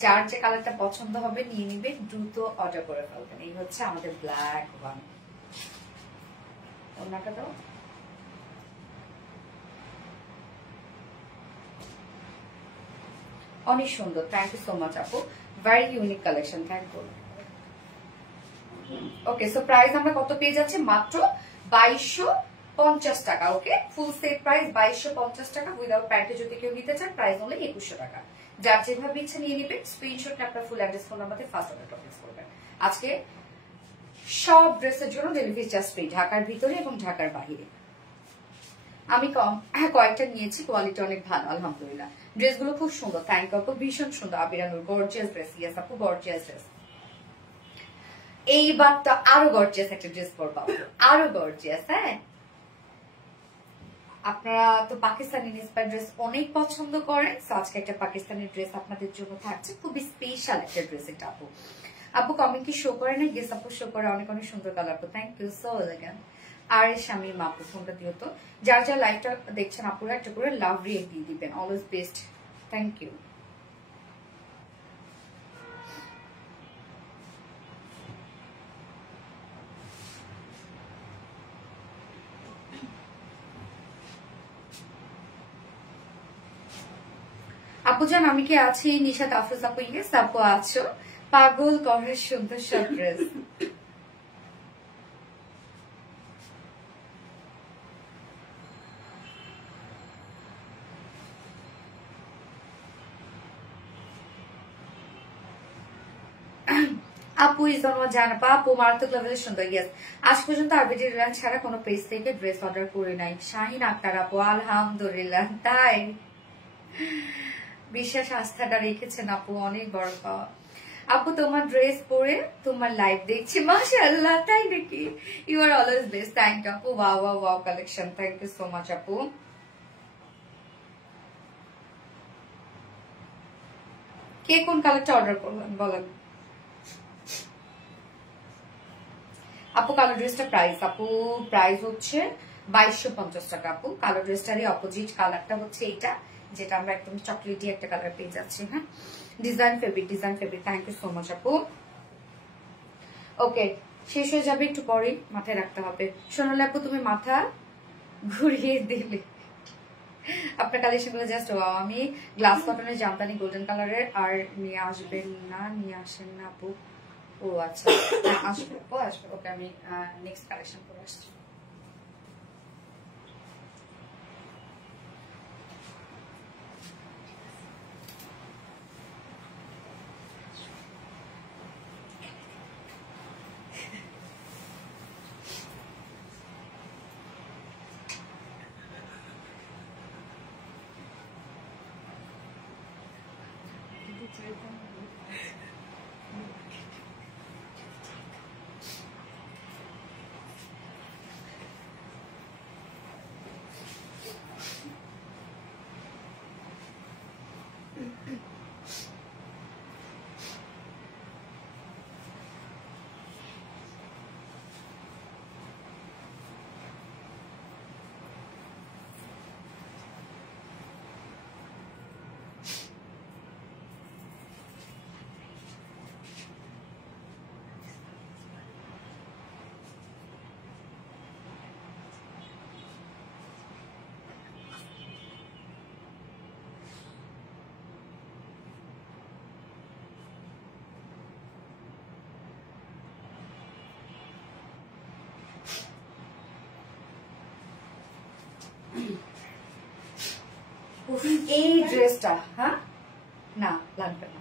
যার যে কালারটা পছন্দ হবে নিয়ে নিবে, দ্রুত অর্ডার করে ফেলবেন। এই হচ্ছে আমাদের ব্ল্যাক ওয়ান। ওনাটা দাও। অনেক সুন্দর, থ্যাংক ইউ সো মাচ আপু, very unique collection, thank you. Okay, so price আমরা কত পেয়ে যাচ্ছি? মাত্র 2250 টাকা। ওকে, ফুল সেট প্রাইস 2250 টাকা। উইদাউট প্যান্টে যদি কেউ নিতে চান প্রাইস হলে 2100 টাকা। যার যেভাবে ইচ্ছা নিয়ে নিবেন, স্ক্রিনশট আপনার ফুল অ্যাড্রেস ফোন নাম্বারে ফার্স্ট অর্ডার প্লেস করবেন। আজকে সব ড্রেসের জন্য ডেলিভারি চার্জ ফ্রি, ঢাকার ভিতরে এবং ঢাকার বাইরে। আমি কয়েকটা নিয়েছি, কোয়ালিটি অনেক ভালো আলহামদুলিল্লাহ। ড্রেসগুলো খুব সুন্দর, থ্যাংক ইউ আপু, ভীষণ সুন্দর। আবিরানুর গর্জিয়াস ড্রেস। ইয়েস আপু, গর্জিয়াস ড্রেস। এইবার তো আরো গর্জিয়াস একটা ড্রেস পরবো, আরো গর্জিয়াস। হ্যাঁ, আপনারা তো পাকিস্তানি ইন্সপায়ার্ড ড্রেস অনেক পছন্দ করেন, সো আজকে একটা পাকিস্তানি ড্রেস আপনাদের জন্য থাকছে, খুবই স্পেশাল একটা ড্রেস এটা। আপু আপু কমেন্ট কি শো করে না? গেস আপু শো করে, অনেক অনেক সুন্দর কালার আপু, থ্যাংক ইউ সো এলিগেন্ট। আর স্বামী আপু ফোনটা দিও তো। যার যার লাইভটা দেখছেন আপুরা একটা করে লাভ রিয়েক্ট দিয়ে দিবেন, অলওয়েজ বেস্ট, থ্যাংক ইউ। আপু জান আমি কি আছি? নিশাত আফরোজ আপু, ইয়েস আপু আছো। পাগল করে সুন্দর সব ড্রেস। আপু ইজনমা জানাপা আপু মারাত্মক লেভেলের সুন্দর। ইয়েস, আজ পর্যন্ত আরবিটি রিলায়েন্স ছাড়া কোনো পেজ থেকে ড্রেস অর্ডার করে নাই। শাহিন আক্তার আপু, আলহামদুলিল্লাহ, তাই বিশ্বাস আস্থাটা রেখেছেন আপু, অনেক বড় পাওয়া। আপু তোমার ড্রেস পরে তোমার লাইভ দেখছি, মাশাআল্লাহ, তাই নাকি? You are always best, thank you আপু। Wow wow wow collection, thank you so much আপু। কে কোন কালারটা অর্ডার করবেন বলেন আপু? কালো ড্রেসটা প্রাইস আপু, প্রাইস হচ্ছে 2250 টাকা আপু। কালো ড্রেসটারই অপোজিট কালারটা হচ্ছে এইটা, যেটা আমরা একদম চকলেটি একটা কালার পেয়ে যাচ্ছি। হ্যাঁ, design fabric, design fabric, thank you so much আপু। ওকে, শেষ হয়ে যাবে একটু পরে, মাথায় রাখতে হবে। সোনালি আপু তুমি মাথা ঘুরিয়ে দিলে। আপনার কালেকশন গুলো জাস্ট ওয়াও। আমি গ্লাস কটনের জামদানি গোল্ডেন কালারের, আর নিয়ে আসবেন না, নিয়ে আসেন না আপু? ও আচ্ছা, আসবে আপু, আসবে। ওকে, আমি নেক্সট কালেকশন করে আসছি। এই ড্রেসটা, হ্যাঁ না লাগবে না,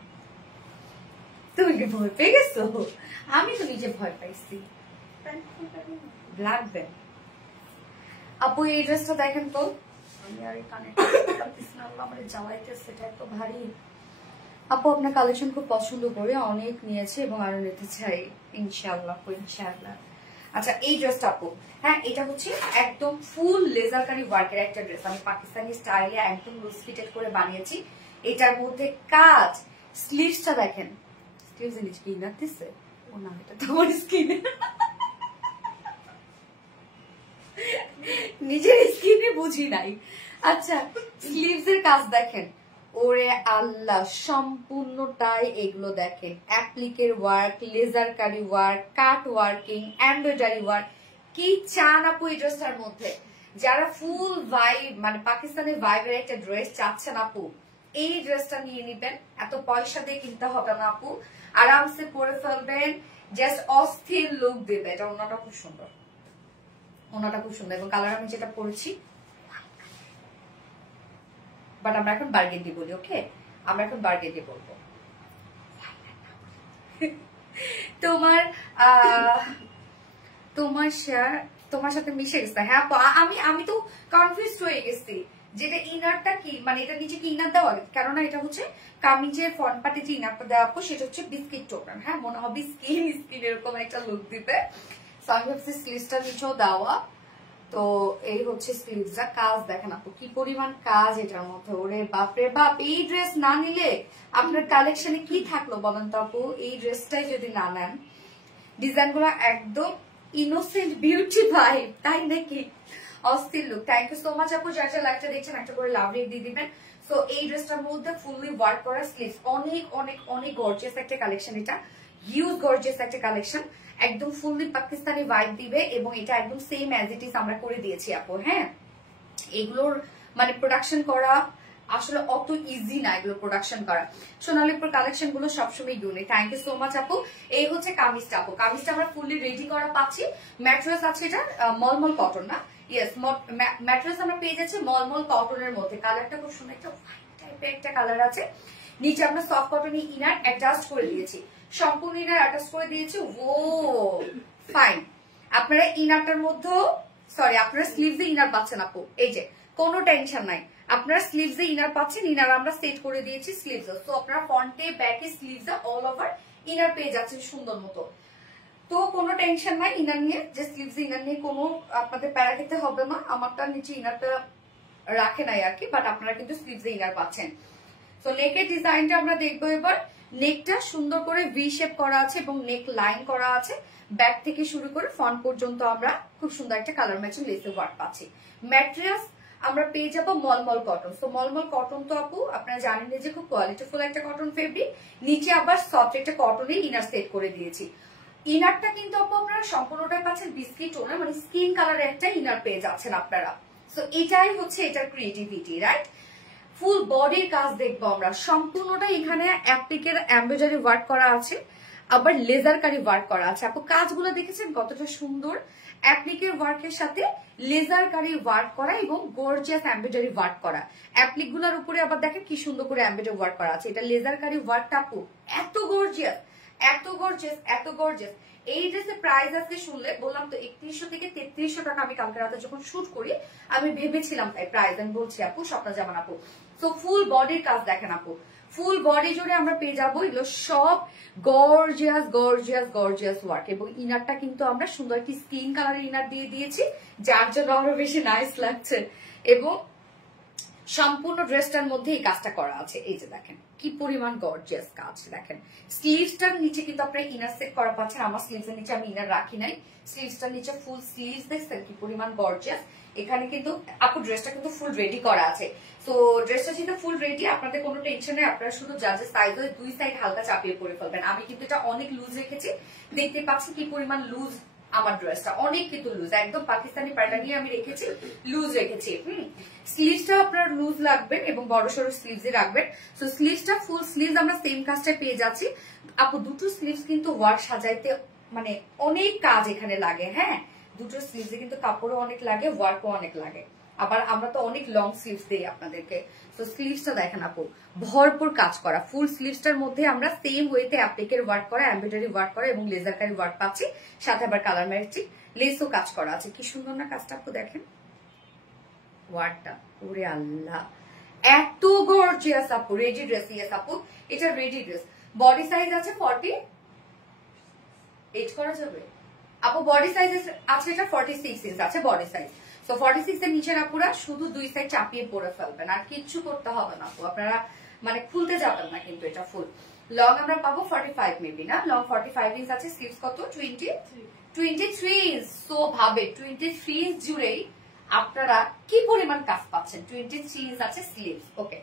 তুমি কি ভয় পেয়ে গেছো? আমি তো নিজে ভয় পাইছি। লাগবে আপু, এই ড্রেসটা দেখেন তো। আমি আর কানে আমার জ্বালাইতেছে, এটা এত ভারী। আপু আপনার কালেকশন খুব পছন্দ করে অনেক নিয়েছে এবং আরো নিতে চাই, ইনশাআল্লাহ ইনশাআল্লাহ। আচ্ছা এই ড্রেসটা আপু, হ্যাঁ এটা হচ্ছে একদম ফুল লেজার কারি ওয়ার্কের একটা ড্রেস, আমি পাকিস্তানি স্টাইলে একদম লুজ ফিটেড করে বানিয়েছি। এটার মধ্যে কাজ, স্লিভসটা দেখেন, স্লিভস এর নিচে কি ইনার দিচ্ছে, ও না এটা তোমার স্কিনে, নিজের স্কিনে বুঝি নাই। আচ্ছা স্লিভস এর কাজ দেখেন, ওরে আল্লাহ সম্পূর্ণটাই এগুলো দেখেন, অ্যাপ্লিকের ওয়ার্ক, লেজার কারি ওয়ার্ক, কাট ওয়ার্কিং, এমব্রয়ডারি ওয়ার্ক। কি চান আপু এই ড্রেসটার মধ্যে? যারা ফুল ভাইব মানে পাকিস্তানের ভাইবের একটা ড্রেস চাচ্ছেন আপু, এই ড্রেসটা নিয়ে নিবেন। এত পয়সা দিয়ে কিনতে হবে না আপু, আরামসে পরে ফেলবেন, জাস্ট অস্থির লুক দেবে। এটা ওনাটা খুব সুন্দর, ওনাটা খুব সুন্দর, এবং কালার আমি যেটা পরেছি, বাট আমরা এখন বার্গেন্ডি বলি। ওকে, আমরা এখন বার্গেন্ডি বলবো। তোমার তোমার সাথে মিশে গেছে। হ্যাঁ আমি তো কনফিউজ হয়ে গেছি যেটা ইনারটা কি, মানে এটা নিচে কি ইনার দেওয়া, কেননা এটা হচ্ছে কামিজের ফ্রন্ট পার্টে যে ইনারটা দেওয়া আপু সেটা হচ্ছে বিস্কিট টোকান। হ্যাঁ মনে হবে স্কিন এরকম একটা লুক দিবে। সো আমি ভাবছি স্লিভসটা নিচেও দেওয়া। তো এই হচ্ছে স্লিভসটা, কাজ দেখেন আপু কি পরিমাণ কাজ এটার মধ্যে, ওরে বাপরে বাপ। এই ড্রেস না নিলে আপনার কালেকশনে কি থাকলো বলেন তো আপু? এই ড্রেসটাই যদি না নেন, ডিজাইন গুলো একদম ইনোসেন্ট বিউটি ভাইব, তাই নাকি? অস্থির look. Thank you so much আপু, যার যা লাইভটা দেখছেন একটা করে লাভ রেট দিয়ে দিবেন। সো এই ড্রেসটার মধ্যে ফুললি ওয়ার্ক করা স্লিভস, অনেক অনেক অনেক গর্জিয়াস একটা কালেকশন, এটা হিউজ গর্জিয়াস একটা কালেকশন, একদম ফুললি পাকিস্তানি ভাইব দিবে, এবং এটা একদম সেম অ্যাজ ইট ইজ আমরা করে দিয়েছি আপু। হ্যাঁ এগুলোর মানে প্রোডাকশন করা আসলে অত ইজি না, এগুলো প্রোডাকশন করা। সোনালীপুর কালেকশন গুলো সবসময় ইউনিক। থ্যাংক ইউ সো মাচ আপু। এই হচ্ছে কামিজটা আপু, কামিজটা আমরা ফুললি রেডি করা পাচ্ছি। ম্যাট্রেস আছে এটা মলমল কটন, না ইয়েস ম্যাট্রেস আমরা পেয়ে যাচ্ছি মলমল কটনের মধ্যে। কালারটা খুব সুন্দর, একটা হোয়াইট টাইপের একটা কালার আছে। নিচে আমরা সফট কটনের ইনার অ্যাডজাস্ট করে দিয়েছি, সম্পূর্ণ ইনার অ্যাটাচ করে দিয়েছি। ও ফাইন। আপনারা ইনারটার মধ্যে সরি আপনারা স্লিভসে ইনার পাচ্ছেন আপু, এই যে কোনো টেনশন নাই, আপনারা স্লিভসে ইনার পাচ্ছেন। ইনার আমরা সেট করে দিয়েছি স্লিভস, তো আপনারা ফ্রন্টে ব্যাকে স্লিভসে অল ওভার ইনার পেয়ে যাচ্ছেন সুন্দর মতো। তো কোনো টেনশন নাই ইনার নিয়ে, যে স্লিভসে ইনার নিয়ে কোনো আপনাদের প্যারা খেতে হবে না। আমারটার নিচে ইনারটা রাখে নাই আর কি, বাট আপনারা কিন্তু স্লিভসে ইনার পাচ্ছেন। তো নেকের ডিজাইনটা আমরা দেখবো এবার। নেকটা সুন্দর করে ভি শেপ করা আছে এবং নেক লাইন করা আছে, ব্যাক থেকে শুরু করে ফ্রন্ট পর্যন্ত আমরা খুব সুন্দর একটা কালার ম্যাচিং লেসের ওয়ার্ক পাচ্ছি। ম্যাটেরিয়ালস আমরা পেয়ে যাবো মলমল কটন। তো মলমল কটন তো আপু আপনারা জানেন যে খুব কোয়ালিটিফুল একটা কটন ফেব্রিক, নিচে আবার সফট একটা কটনের ইনার সেট করে দিয়েছি। ইনারটা কিন্তু আপু আপনারা সম্পূর্ণটা পাচ্ছেন বিস্কিট টোনের, মানে স্কিন কালারের একটা ইনার পেয়ে যাচ্ছেন আপনারা। তো এটাই হচ্ছে এটার ক্রিয়েটিভিটি, রাইট? ফুল বডির কাজ দেখবো আমরা, সম্পূর্ণটা এখানে অ্যাপ্লিকের এমব্রয়ডারি ওয়ার্ক করা আছে, আবার লেজার কারি ওয়ার্ক করা আছে। আপু কাজগুলো দেখেছেন কতটা সুন্দর, অ্যাপ্লিকের ওয়ার্কের সাথে লেজার কারি ওয়ার্ক করা এবং গর্জিয়াস এমব্রয়ডারি ওয়ার্ক করা। অ্যাপ্লিক গুলার উপরে আবার দেখেন কি সুন্দর করে এমব্রয়ডারি ওয়ার্ক করা আছে। এটা লেজার কারি ওয়ার্কটা আপু এত গর্জিয়াস, এত গর্জিয়াস, এত গর্জিয়াস। এই ড্রেসের প্রাইস আজকে শুনলে বললাম তো 3100 থেকে 3300 টাকা। আমি কালকে রাতে যখন শুট করি আমি ভেবেছিলাম তাই প্রাইস, আমি বলছি আপু স্বপ্না জামান আপু। তো ফুল বডির কাজ দেখেন আপু, ফুল বডি জুড়ে আমরা পেয়ে যাবো এগুলো সব গর্জিয়াস গর্জিয়াস গর্জিয়াস ওয়ার্ক, এবং ইনারটা কিন্তু আমরা সুন্দর একটি স্কিন কালারের ইনার দিয়ে দিয়েছি, যার জন্য আরো বেশি নাইস লাগছে। এবং সম্পূর্ণ ড্রেসটার মধ্যে এই কাজটা করা আছে, এই যে দেখেন কি পরিমাণ গর্জিয়াস কাজ। দেখেন স্লিভসটার নিচে কিন্তু আপনারা ইনার সেট করা পাচ্ছেন, আমার স্লিভসের নিচে আমি ইনার রাখি নাই। স্লিভসটার নিচে ফুল স্লিভস দেখছেন কি পরিমাণ গর্জিয়াস। এখানে কিন্তু আপু ড্রেসটা কিন্তু ফুল রেডি করা আছে। তো ড্রেসটা যেহেতু ফুল রেডি, আপনাদের কোনো টেনশন নেই, আপনারা শুধু জাজের সাইজ হয়ে দুই সাইড হালকা চাপিয়ে পরে ফেলবেন। আমি কিন্তু এটা অনেক লুজ রেখেছি, দেখতে পাচ্ছেন কি পরিমাণ লুজ আমার ড্রেসটা, অনেক কিন্তু লুজ, একদম পাকিস্তানি প্যাটার্ন নিয়ে আমি রেখেছি, লুজ রেখেছি। স্লিভসটা আপনার লুজ লাগবেন এবং বড় সড়ো স্লিভসে রাখবেন। তো স্লিভসটা ফুল স্লিভস আমরা সেম কাজটা পেয়ে যাচ্ছি আপু। দুটো স্লিভস কিন্তু ওয়ার্ক সাজাইতে মানে অনেক কাজ এখানে লাগে। হ্যাঁ দুটো স্লিভসে কিন্তু কাপড়ও অনেক লাগে, ওয়ার্কও অনেক লাগে, আবার আমরা তো অনেক লং স্লিভস দিই আপনাদেরকে। তো স্লিভসটা দেখেন আপু ভরপুর কাজ করা, ফুল স্লিভসটার মধ্যে আমরা সেম ওয়েতে অ্যাপ্লিকের ওয়ার্ক করা, এমব্রয়ডারি ওয়ার্ক করা এবং লেজার কারি ওয়ার্ক পাচ্ছি, সাথে আবার কালার ম্যাচিং লেসও কাজ করা আছে। কি সুন্দর না কাজটা আপু, দেখেন ওয়ার্কটা, ওরে আল্লাহ এত গর্জিয়াস আপু। রেডি ড্রেস, ইয়েস আপু এটা রেডি ড্রেস। বডি সাইজ আছে 48 করা যাবে, আপু বডি সাইজ আছে এটা 46 ইঞ্চ আছে বডি সাইজ। তো 46 এর নিচের আপুরা শুধু দুই সাইড চাপিয়ে পরে ফেলবেন, আর কিচ্ছু করতে হবে না আপু, আপনারা মানে খুলতে যাবেন না কিন্তু এটা ফুল। লং আমরা পাবো 45 মেবি না, লং 45 ইঞ্চ আছে, স্লিভস কত 23 ইঞ্চ। সো ভাবে 23 ইঞ্চ জুড়েই আপনারা কি পরিমাণ কাজ পাচ্ছেন। 23 ইঞ্চ আছে স্লিভস। ওকে,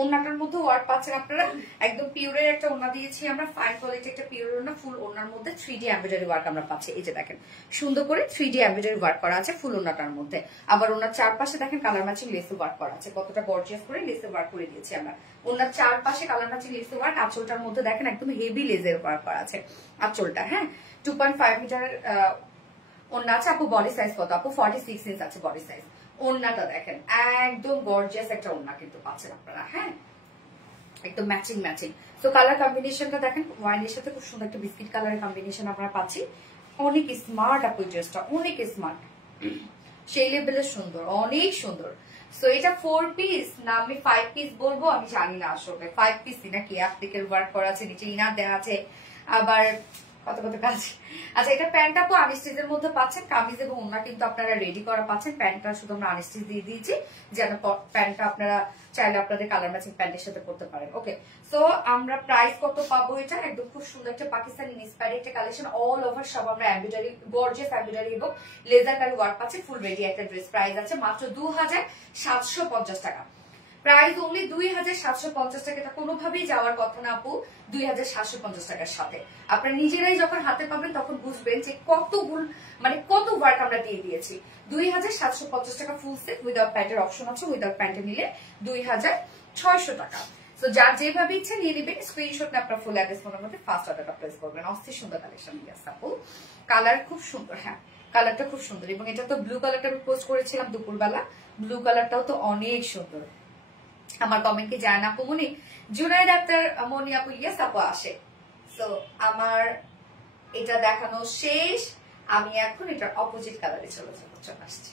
ওন্নাটার মধ্যে ওয়ার্ক পাচ্ছেন আপনারা, একদম পিওরের একটা ওন্না দিয়েছি আমরা, ফাইন কোয়ালিটি একটা পিওর ওন্না, ফুল ওন্নার মধ্যে 3D এমব্রয়ডারি ওয়ার্ক আমরা পাচ্ছি। এই যে দেখেন সুন্দর করে 3D এমব্রয়ডারি ওয়ার্ক করা আছে ফুল ওন্নাটার মধ্যে। আবার ওন্নার চারপাশে দেখেন কালার ম্যাচিং লেসে ওয়ার্ক করা আছে, কতটা গর্জিয়াস করে লেসে ওয়ার্ক করে দিয়েছি আমরা। ওন্নার চারপাশে কালার ম্যাচিং লেসে ওয়ার্ক, আঁচলটার মধ্যে দেখেন একদম হেভি লেজের ওয়ার্ক করা আছে আঁচলটা। হ্যাঁ, 2.5 মিটার ওন্না আছে। আপু বডি সাইজ কত? আপু 46 ইঞ্চ আছে বডি সাইজ। ওন্নাটা দেখেন একদম গর্জিয়াস একটা ওন্না কিন্তু পাচ্ছেন আপনারা। হ্যাঁ, একদম ম্যাচিং। তো কালার কম্বিনেশনটা দেখেন, ওয়াইনের সাথে খুব সুন্দর একটা বিস্কিট কালারের কম্বিনেশন আমরা পাচ্ছি। অনেক স্মার্ট আপু ড্রেসটা, অনেক স্মার্ট, সেই লেভেলের সুন্দর, অনেক সুন্দর। সো এটা 4 পিস না আমি 5 পিস বলবো আমি জানি না, আসলে 5 পিস নাকি অ্যাপ্লিকের ওয়ার্ক করা আছে, নিচে ইনার দেওয়া আছে, আবার কত কাজ। আচ্ছা, এটা প্যান্ট আপু আনস্টিচের মধ্যে পাচ্ছেন, কামিজ এবং ওন্না কিন্তু আপনারা রেডি করা পাচ্ছেন। প্যান্টটা শুধু আমরা আনস্টিচ দিয়ে দিয়েছি, যেন প্যান্টটা আপনারা চাইলে আপনাদের কালার ম্যাচিং প্যান্টের সাথে পরতে পারেন। ওকে, সো আমরা প্রাইস কত পাবো? এটা একদম খুব সুন্দর একটা পাকিস্তানি ইন্সপায়ার্ড একটা কালেকশন, অল ওভার সব আমরা এমব্রয়ডারি, গর্জিয়াস এমব্রয়ডারি এবং লেজার কারি ওয়ার্ক পাচ্ছি, ফুল রেডি একটা ড্রেস। প্রাইস আছে মাত্র 2750 টাকা। প্রাইস অনলি 2750 টাকা। এটা কোনোভাবেই যাওয়ার কথা না আপু 2750 টাকার সাথে। আপনারা নিজেরাই যখন হাতে পাবেন তখন বুঝবেন যে কত ওয়ার্ক আমরা দিয়ে দিয়েছি। 2750 টাকা ফুল সেট, উইদাউট প্যান্টের অপশন আছে, উইদাউট প্যান্টে নিলে 2600 টাকা। তো যার যেভাবে ইচ্ছে নিয়ে নেবেন, স্ক্রিনশট নিয়ে আপনার ফুল অ্যাড্রেস ফোনের মধ্যে ফার্স্ট অর্ডারটা প্লেস করবেন। অস্থির সুন্দর কালেকশন নিয়ে আসছে আপু, কালার খুব সুন্দর। হ্যাঁ, কালারটা খুব সুন্দর, এবং এটা তো ব্লু কালারটা আমি পোস্ট করেছিলাম দুপুরবেলা, ব্লু কালারটাও তো অনেক সুন্দর। আমার কমেন্ট কি যায় না আপু মনি? জুনাইদ আক্তার মনি আপু, ইয়েস আপু আসে। সো আমার এটা দেখানো শেষ, আমি এখন এটার অপোজিট কালারে চলে আসছি।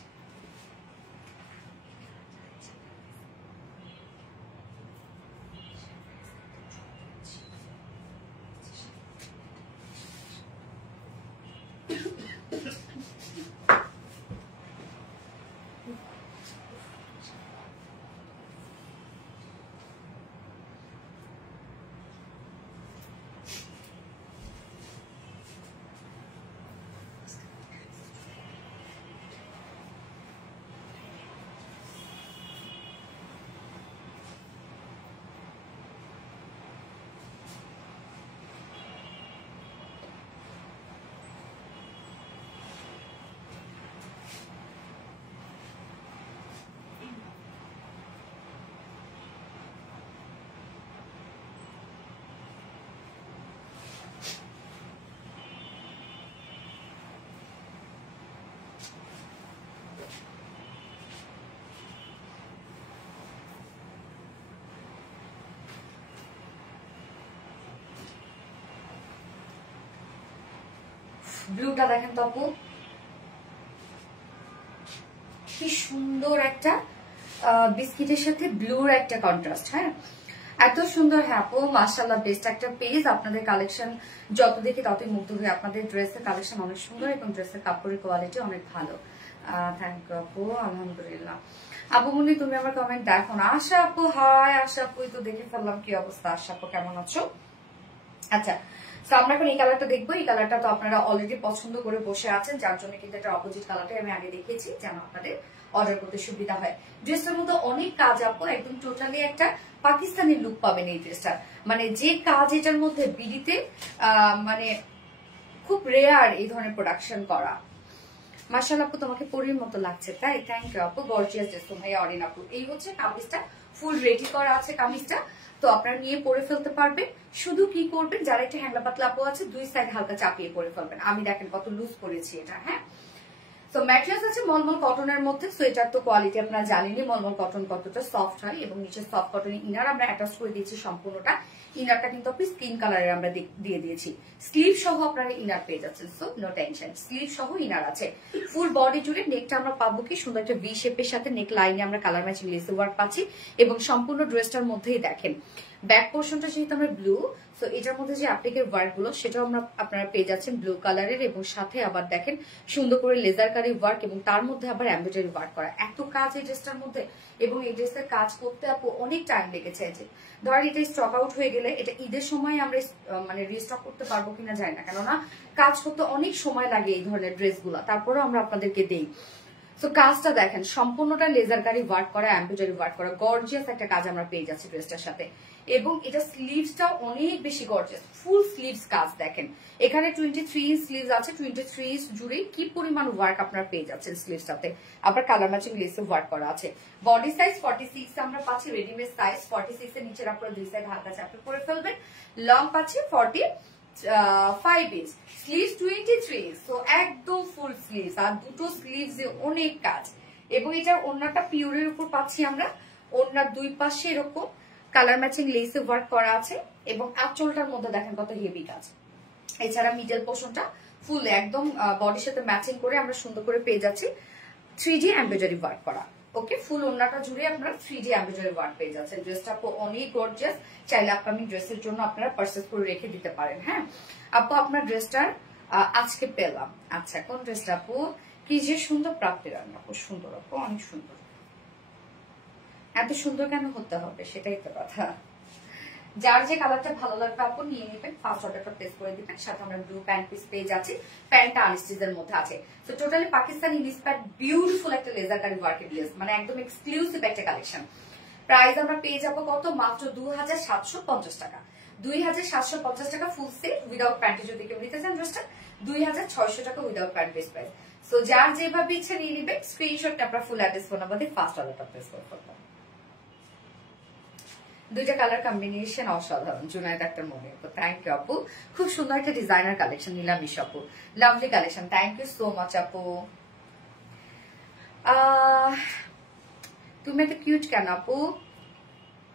ব্লুটা দেখেন তো আপু, কি সুন্দর একটা বিস্কিটের সাথে ব্লুর একটা কন্ট্রাস্ট। হ্যাঁ, এত সুন্দর। হ্যাঁ আপু, মাশাআল্লাহ, বেস্ট একটা পেজ। আপনাদের কালেকশন যত দেখি ততই মুগ্ধ হই। আপনাদের ড্রেসের কালেকশন অনেক সুন্দর এবং ড্রেসের কাপড়ের কোয়ালিটি অনেক ভালো। থ্যাংক ইউ আপু, আলহামদুলিল্লাহ। আপু মনি তুমি আমার কমেন্ট দেখো না? আশা আপু, হাই আশা আপু, তো দেখে ফেললাম। কি অবস্থা আশা আপু, কেমন আছো? আচ্ছা, তো আমরা এখন এই কালারটা দেখবো। এই কালারটা তো আপনারা অলরেডি পছন্দ করে বসে আছেন, যার জন্য কিন্তু এটা অপোজিট কালারটাই আমি আগে দেখিয়েছি, যেন আপনাদের অর্ডার করতে সুবিধা হয়। ড্রেসটার মধ্যে অনেক কাজ আপু, একদম টোটালি একটা পাকিস্তানি লুক পাবেন এই ড্রেসটার। মানে যে কাজ এটার মধ্যে বিডিতে মানে খুব রেয়ার এই ধরনের প্রোডাকশন করা। মাশাআল্লাহ আপু, তোমাকে পরীর মতো লাগছে। তাই, থ্যাংক ইউ আপু, গর্জিয়াস ড্রেস। ভাইয়া অরিন আপু, এই হচ্ছে কামিজটা, ফুল রেডি করা আছে কামিজটা, তো আপনারা নিয়ে পরে ফেলতে পারবেন। শুধু কি করবেন, যারা একটু হ্যাংলা পাতলা আপু আছে, দুই সাইড হালকা চাপিয়ে পরে ফেলবেন। আমি দেখেন কত লুজ করেছি এটা। হ্যাঁ, তো ম্যাটেরিয়ালস আছে মলমল কটনের মধ্যে। সো এটার তো কোয়ালিটি আপনারা জানেনই, মলমল কটন কতটা সফট হয়, এবং নিচে সফট কটনের ইনার আমরা অ্যাটাচ করে দিয়েছি সম্পূর্ণটা। ইনারটা কিন্তু আপনি স্কিন কালারের আমরা দিয়ে দিয়েছি, স্লিভ সহ আপনারা ইনার পেয়ে যাচ্ছেন। সো নো টেনশন, স্লিভ সহ ইনার আছে। ফুল বডি জুড়ে নেকটা আমরা পাবো কি সুন্দর একটা ভি শেপের সাথে নেক লাইনে আমরা কালার ম্যাচিং লেস ওয়ার্ক পাচ্ছি, এবং সম্পূর্ণ ড্রেসটার মধ্যেই দেখেন ব্যাক পোর্শনটা যেহেতু আমরা ব্লু, তো এটার মধ্যে যে অ্যাপ্লিকের ওয়ার্ক গুলো সেটাও আপনারা পেয়ে যাচ্ছেন ব্লু কালারের, এবং সাথে আবার দেখেন সুন্দর করে লেজার কারি ওয়ার্ক, এবং তার মধ্যে আবার এমব্রয়ডারি ওয়ার্ক করা। এত কাজ এই ড্রেসটার মধ্যে, এবং এই ড্রেসের কাজ করতে আপু অনেক টাইম লেগেছে। যে ধর এটা স্টক আউট হয়ে গেলে এটা ঈদের সময় আমরা মানে রিস্টক করতে পারবো কিনা যায় না, কেননা কাজ করতে অনেক সময় লাগে এই ধরনের ড্রেসগুলো, তারপরেও আমরা আপনাদেরকে দেই। তো কাজটা দেখেন সম্পূর্ণটা লেজার কারি ওয়ার্ক করা, এমব্রয়ডারি ওয়ার্ক করা, গর্জিয়াস একটা কাজ আমরা পেয়ে যাচ্ছি ড্রেসটার সাথে। এবং এটা স্লিভসটাও অনেক বেশি গর্জিয়াস, ফুল স্লিভস কাজ দেখেন। এখানে 23 ইঞ্চ স্লিভস আছে, 23 ইঞ্চ জুড়ে কি পরিমাণ ওয়ার্ক আপনারা পেয়ে যাচ্ছেন স্লিভসটাতে। আবার কালার ম্যাচিং লেসে ওয়ার্ক করা আছে। বডি সাইজ 46 আমরা পাচ্ছি, রেডিমেড সাইজ 46 এর নিচে আপনারা দুই সাইড হালকা চাপড়ে করে ফেলবেন। লং পাচ্ছি 45 ইঞ্চ, স্লিভস 23, তো একদম ফুল স্লিভস, আর দুটো স্লিভস এ অনেক কাজ। এবং এটার ওড়নাটা পিওরের উপর পাচ্ছি আমরা, ওড়নার দুই পাশে এরকম কালার ম্যাচিং লেসে ওয়ার্ক করা আছে, এবং আঁচলটার মধ্যে দেখেন কত হেভি কাজ। এছাড়া মিডল পোর্শনটা ফুল একদম বডির সাথে ম্যাচিং করে আমরা সুন্দর করে পেয়ে যাচ্ছি 3D এমব্রয়ডারি ওয়ার্ক করা। ওকে, ফুল ওড়নাটা জুড়ে আপনারা 3D এমব্রয়ডারি ওয়ার্ক পেয়ে যাচ্ছেন। ড্রেসটা আপু অনেক গর্জিয়াস, চাইলে আপকামিং ড্রেসের জন্য আপনারা পারচেজ করে রেখে দিতে পারেন। হ্যাঁ আপু, আপনার ড্রেসটার আজকে পেলাম। আচ্ছা, কোন ড্রেসটা আপু? কি যে সুন্দর প্রাপ্তির রান্না আপু, সুন্দর আপু, অনেক সুন্দর। এত সুন্দর কেন হতে হবে, সেটাই তো কথা। যার যে কালারটা ভালো লাগবে আপু নিয়ে নেবেন, ফার্স্ট অর্ডারটা প্লেস করে দিবেন। সাথে আমরা ব্লু প্যান্ট পিস পেয়ে যাচ্ছি, প্যান্টটা আনস্টিচের মধ্যে আছে। তো টোটালি পাকিস্তানি ইন্সপায়ার্ড বিউটিফুল একটা লেজার কারি ওয়ার্কের ড্রেস, মানে একদম এক্সক্লুসিভ একটা কালেকশন। প্রাইস আমরা পেয়ে যাবো কত? মাত্র 2750 টাকা। 2750 টাকা ফুল সেট উইদাউট প্যান্টে যদি কেউ নিতে চান ড্রেসটা 2600 টাকা without pant base price. So যার যেভাবে ইচ্ছে নিয়ে নেবেন, স্ক্রিনশটটা আপনার ফুল অ্যাড্রেস ফোন নাম্বার দিয়ে ফার্স্ট অর্ডারটা প্লেস করে ফেলবেন। দুইটা কালার কম্বিনেশন অসাধারণ, জুনায়েদ আক্তার মনে। থ্যাংক ইউ আপু, খুব সুন্দর একটা ডিজাইনার কালেকশন নিলাম ইস আপু, lovely collection, thank you so much আপু। তুমি এত কিউট কেন আপু?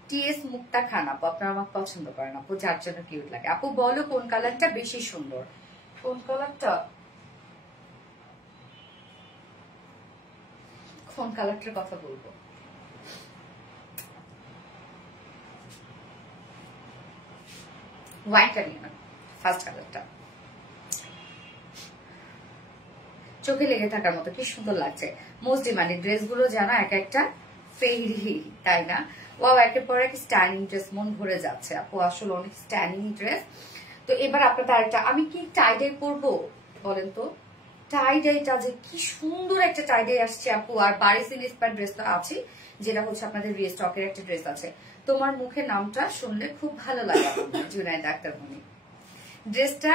টিএস মুক্তা খান আপু, আপনারা আমাকে পছন্দ করেন আপু, যার জন্য কিউট লাগে। আপু বলো কোন কালারটা বেশি সুন্দর? কোন কালারটা? কোন কালারটার কথা বলবো? হোয়াইটটা নিয়ে না, ফার্স্ট কালারটা। চোখে লেগে থাকার মতো, কি সুন্দর লাগছে। মোস্ট ডিমান্ডেড ড্রেসগুলো জানা এক একটা ফেরি, তাই না? ওয়াও, একের পর এক স্ট্যান্ডিং ড্রেস, মন ভরে যাচ্ছে আপু, আসলে অনেক স্ট্যান্ডিং ড্রেস। তো এবার আপনাদের আরেকটা, আমি কি টাইডাই পরবো বলেন তো? টাইডাইটা যে কি সুন্দর একটা টাইডাই আসছে আপু, আর বারিস ইন্সপায়ার্ড ড্রেস তো আছে, যেটা হচ্ছে আপনাদের রিস্টকের একটা ড্রেস আছে। তোমার মুখে নামটা শুনলে খুব ভালো লাগে জুনায়েদ আক্তার মনি। ড্রেসটা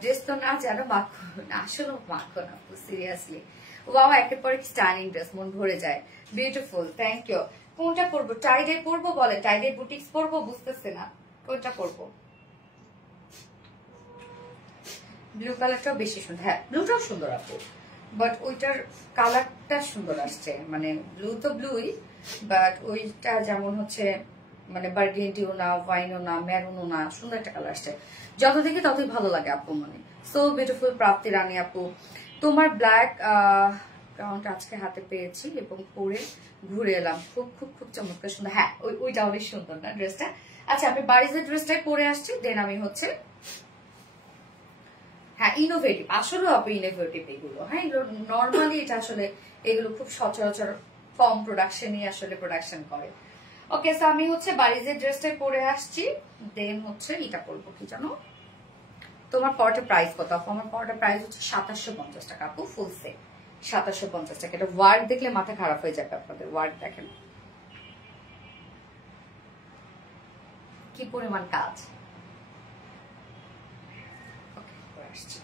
ড্রেস তো না যেন মাখন, আসলে মাখন আপু, সিরিয়াসলি। ওয়াও, একের পর এক স্টাইলিং ড্রেস, মন ভরে যায়, বিউটিফুল, থ্যাংক ইউ। কোনটা পরবো? টাইডাই পরবো বলে, টাইডাই বুটিক্স পরবো, বুঝতেছে না কোনটা পরবো। ব্লু কালারটাও বেশি সুন্দর, হ্যাঁ ব্লুটাও সুন্দর আপু, বাট ওইটার কালারটা সুন্দর আসছে, মানে ব্লু তো ব্লুই, বাট ওইটা যেমন হচ্ছে মানে বার্গেন্ডিও না, ওয়াইনও না, মেরুনও না, সুন্দর একটা কালার আসছে। যত দেখি ততই ভালো লাগে আপু, মানে সো বিউটিফুল। প্রাপ্তি রানী আপু, তোমার ব্ল্যাক গাউনটা আজকে হাতে পেয়েছি এবং পরে ঘুরে এলাম, খুব খুব খুব চমৎকার সুন্দর। হ্যাঁ ওইটা অনেক সুন্দর না ড্রেসটা। আচ্ছা, আমি বাড়িতে ড্রেসটাই পরে আসছি, দেন আমি হচ্ছে হ্যাঁ ইনোভেটিভ, আসলে আপু ইনোভেটিভ এগুলো। হ্যাঁ এগুলো নর্মালি এটা আসলে এগুলো খুব সচরাচর কম প্রোডাকশনই আসলে প্রোডাকশন করে। ওকে, সো আমি হচ্ছে বাড়িজের ড্রেসটাই পরে আসছি, দেন হচ্ছে এটা পরবো কি জানো? তোমার পরটা প্রাইস কত আপু? আমার পরটা প্রাইস হচ্ছে 2750 টাকা আপু, ফুল সেট 2750 টাকা। এটা ওয়ার্ক দেখলে মাথা খারাপ হয়ে যাবে আপনাদের, ওয়ার্ক দেখেন কি পরিমাণ কাজ। ওকে, পরে আসছি।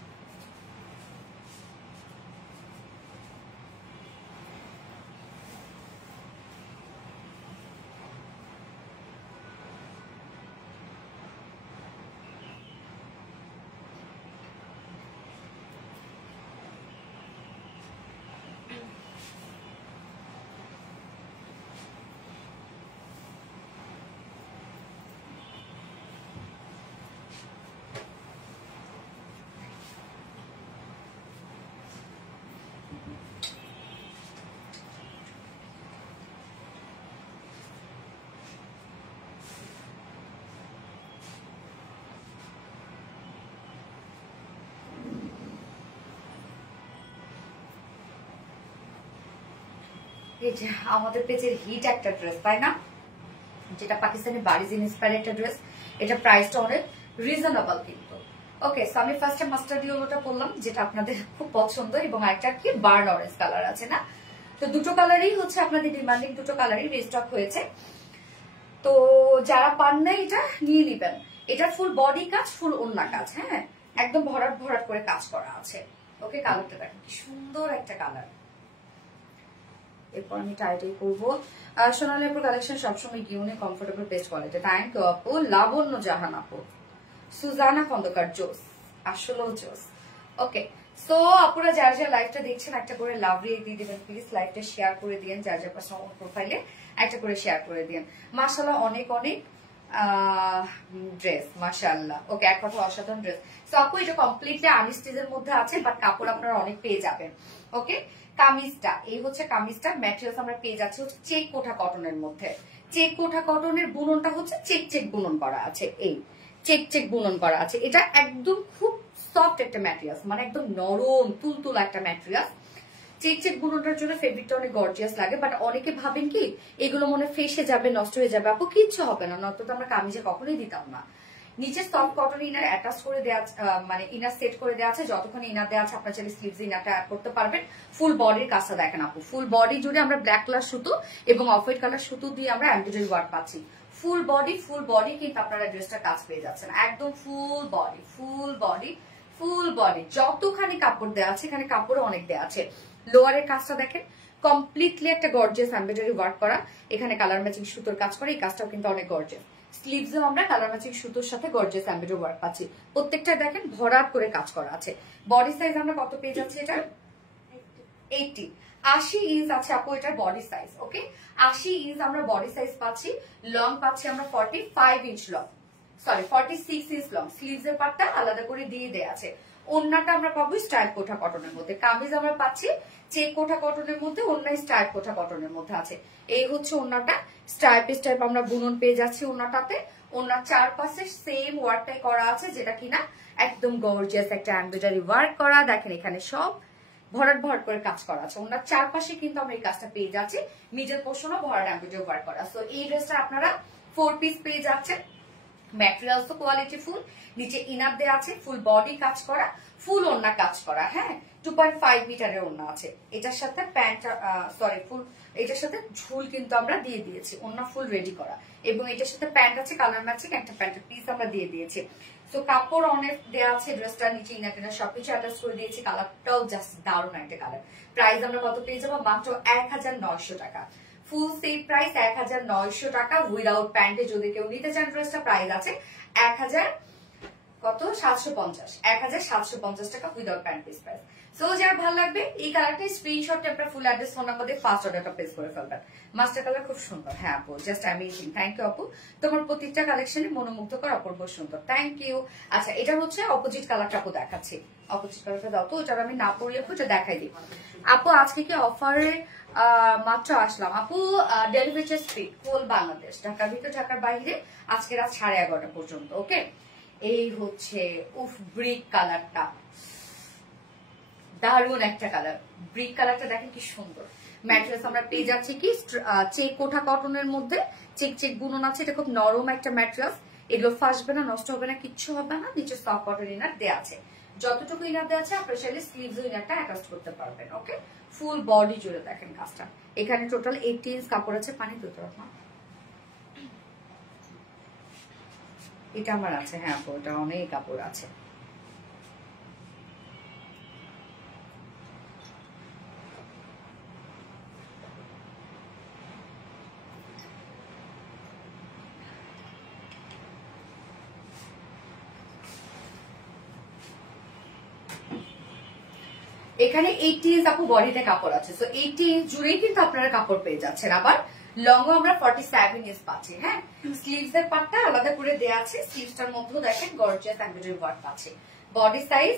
এই যে আমাদের পেজের হিট একটা ড্রেস, তাই না, যেটা পাকিস্তানি বারিজ ইন্সপায়ার একটা ড্রেস। এটা প্রাইসটা অনেক রিজনেবল কিন্তু। ওকে, সো আমি ফার্স্টে মাস্টার্ড ইয়েলোটা পরলাম, যেটা আপনাদের খুব পছন্দ, এবং একটা কি বার্ন অরেঞ্জ কালার আছে না। তো দুটো কালারই হচ্ছে আপনাদের ডিমান্ডিং, দুটো কালারই রিস্টক হয়েছে। তো যারা পান না এটা নিয়ে নিবেন। এটা ফুল বডি কাজ, ফুল ওড়না কাজ, হ্যাঁ, একদম ভরাট ভরাট করে কাজ করা আছে। ওকে, কালারটা দেখেন কি সুন্দর একটা কালার। এরপর আমি টাইটাই করবো। সোনালী আপুর কালেকশন সবসময় ইউনিক, comfortable, best quality. Thank you আপু। লাবণ্য জাহান আপু, সুজানা খন্দকার, জোস, আসলেও জোস। ওকে, সো আপুরা যার যার লাইভটা দেখছেন একটা করে লাভ রিয়ে দিয়ে দিবেন প্লিজ। লাইভটা শেয়ার করে দিন, যার যার পার্সোনাল প্রোফাইলে একটা করে শেয়ার করে দিন। মাশাআল্লাহ অনেক অনেক ড্রেস, মাশাআল্লাহ। ওকে, এক কথা অসাধারণ ড্রেস। সো আপু এটা কমপ্লিটলি আনস্টিচের মধ্যে আছে, বাট কাপড় আপনারা অনেক পেয়ে যাবেন। ওকে, কামিজটা এই হচ্ছে কামিজটা, ম্যাটেরিয়ালস আমরা পেয়ে যাচ্ছি হচ্ছে চেক কোঠা কটনের মধ্যে। চেক কোঠা কটনের বুননটা হচ্ছে চেক চেক বুনন করা আছে, এই চেক চেক বুনন করা আছে। এটা একদম খুব সফট একটা ম্যাটেরিয়ালস, মানে একদম নরম তুলতুলা একটা ম্যাটেরিয়ালস। চেক চেক বুননটার জন্য ফেব্রিকটা অনেক গর্জিয়াস লাগে, বাট অনেকে ভাবেন কি এগুলো মনে ফেসে যাবে, নষ্ট হয়ে যাবে। আপু কিচ্ছু হবে না, নয়তো তো আমরা কামিজে কখনোই দিতাম না। নিচে সফট কটন ইনার অ্যাটাচ করে দেওয়া, মানে ইনার সেট করে দেওয়া আছে। যতক্ষণ ইনার দেওয়া আছে আপনার চাইলে স্লিভস ইনারটা অ্যাড করতে পারবেন। ফুল বডির কাজটা দেখেন আপু, ফুল বডি জুড়ে আমরা ব্ল্যাক কালার সুতো এবং অফ হোয়াইট কালার সুতো দিয়ে আমরা এমব্রয়ডারি ওয়ার্ক পাচ্ছি। ফুল বডি কিন্তু আপনারা ড্রেসটা কাজ পেয়ে যাচ্ছেন, একদম full body, full body, full body. যতখানি কাপড় দেওয়া আছে, এখানে কাপড়ও অনেক দেওয়া আছে। লোয়ারের কাজটা দেখেন, কমপ্লিটলি একটা গর্জিয়াস এমব্রয়ডারি ওয়ার্ক করা, এখানে কালার ম্যাচিং সুতোর কাজ করে, এই কাজটাও কিন্তু অনেক গর্জিয়াস। স্লিভসও আমরা কালার ম্যাচিং সুতোর সাথে গর্জিয়াস এমব্রয়ডারি ওয়ার্ক পাচ্ছি। প্রত্যেকটা দেখেন ভরাট করে কাজ করা আছে। বডি সাইজ আমরা কত পেয়ে যাচ্ছি? এটা 80 ইঞ্চ আছে আপু এটার বডি সাইজ। ওকে, 80 ইঞ্চ আমরা বডি সাইজ পাচ্ছি। লং পাচ্ছি আমরা 45 inch long, sorry 46 inch long. Sleeves এর পার্টটা আলাদা করে দিয়ে দেয়া আছে। ওড়নাটা আমরা পাবো স্টাইল কোঠা কটনের মধ্যে। কামিজ আমরা পাচ্ছি চেক কোঠা কটনের মধ্যে, ওড়না স্টাইল কোঠা কটনের মধ্যে আছে। এই হচ্ছে ওড়নাটা, স্টাইপ স্টাইপ আমরা বুনন পেয়ে যাচ্ছি ওড়নাটাতে। ওড়নার চারপাশে সেম ওয়ার্কটাই করা আছে, যেটা কিনা একদম গর্জিয়াস একটা এমব্রয়ডারি ওয়ার্ক করা। দেখেন এখানে সব ভরাট ভরাট করে কাজ করা আছে। ওনার চারপাশে কিন্তু আমরা এই কাজটা পেয়ে যাচ্ছি, মিডল পোর্শনও ভরাট এমব্রয়ডারি ওয়ার্ক করা। সো এই ড্রেসটা আপনারা 4 পিস পেয়ে যাচ্ছেন। ম্যাটেরিয়ালস তো কোয়ালিটি ফুল, নিচে ইনার দেওয়া আছে, ফুল বডি কাজ করা, ফুল ওড়না কাজ করা, হ্যাঁ 2.5 মিটারের ওড়না আছে। এটার সাথে প্যান্ট, সরি ফুল, এটার সাথে ঝুল কিন্তু আমরা দিয়ে দিয়েছি, ওড়না ফুল রেডি করা, এবং এটার সাথে প্যান্ট আছে কালার ম্যাচিং, একটা প্যান্টের পিস আমরা দিয়ে দিয়েছি। তো কাপড় অনেক দেওয়া আছে, ড্রেসটা নিচে ইনার টিনার সবকিছু অ্যাটাচ করে দিয়েছি। কালারটাও জাস্ট দারুণ একটা কালার। প্রাইস আমরা কত পেয়ে যাবো? মাত্র 1900 টাকা। ফুল সেট প্রাইস 1900 টাকা উইদাউট প্যান্টে। যদি কেউ নিতে চান ড্রেসটা প্রাইস আছে 1750 টাকা without pant piece price. So যার ভালো লাগবে এই কালারটা স্ক্রিনশট আপনার ফুল অ্যাড্রেস ফোন নাম্বার দিয়ে ফার্স্ট অর্ডারটা প্লেস করে ফেলবেন। মাস্টার কালার খুব সুন্দর, হ্যাঁ আপু জাস্ট অ্যামেজিং। থ্যাংক ইউ আপু, তোমার প্রত্যেকটা কালেকশনে মনোমুগ্ধকর অপূর্ব সুন্দর, থ্যাংক ইউ। আচ্ছা এটা হচ্ছে অপোজিট কালারটা আপু দেখাচ্ছি। অপোজিট কালারটা দাও তো, ওটা আমি না পড়লে আপু এটা দেখাই দিই। আপু আজকে কি অফারে মাত্র আসলাম আপু, delivery charge free whole Bangladesh, ঢাকার ভিতর ঢাকার বাইরে আজকে রাত 11:30 পর্যন্ত। ওকে, এই হচ্ছে উফ ব্রিক কালারটা, দারুণ একটা কালার। ব্রিক কালারটা দেখেন কি সুন্দর। ম্যাটেরিয়ালস আমরা পেয়ে যাচ্ছি কি চেক কোঠা কটনের মধ্যে, চেক চেক বুনন আছে। এটা খুব নরম একটা ম্যাটেরিয়ালস, এগুলো ফাসবে না, নষ্ট হবে না, কিচ্ছু হবে না। নিচে সফট কটন ইনার দেওয়া আছে, যতটুকু ইনার দেওয়া আছে আপনার চাইলে স্লিভস ইনারটা অ্যাটাচ করতে পারবেন। ওকে, ফুল বডি জুড়ে দেখেন কাজটা। এখানে টোটাল 80 ইঞ্চ কাপড় আছে। পানি দুটো এটা আমার আছে, হ্যাঁ আপু এটা অনেক কাপড় আছে। এখানে 80 ইঞ্চ আপু বডিতে কাপড় আছে। সো 80 ইঞ্চ জুড়েই কিন্তু আপনারা কাপড় পেয়ে যাচ্ছেন। আবার লংও আমরা 47 ইঞ্চ পাচ্ছি। হ্যাঁ, স্লিভস এর পার্টটা আলাদা করে দেওয়া আছে। স্লিভসটার মধ্যেও দেখেন গর্জিয়াস এমব্রয়ডারি ওয়ার্ক আছে। Body size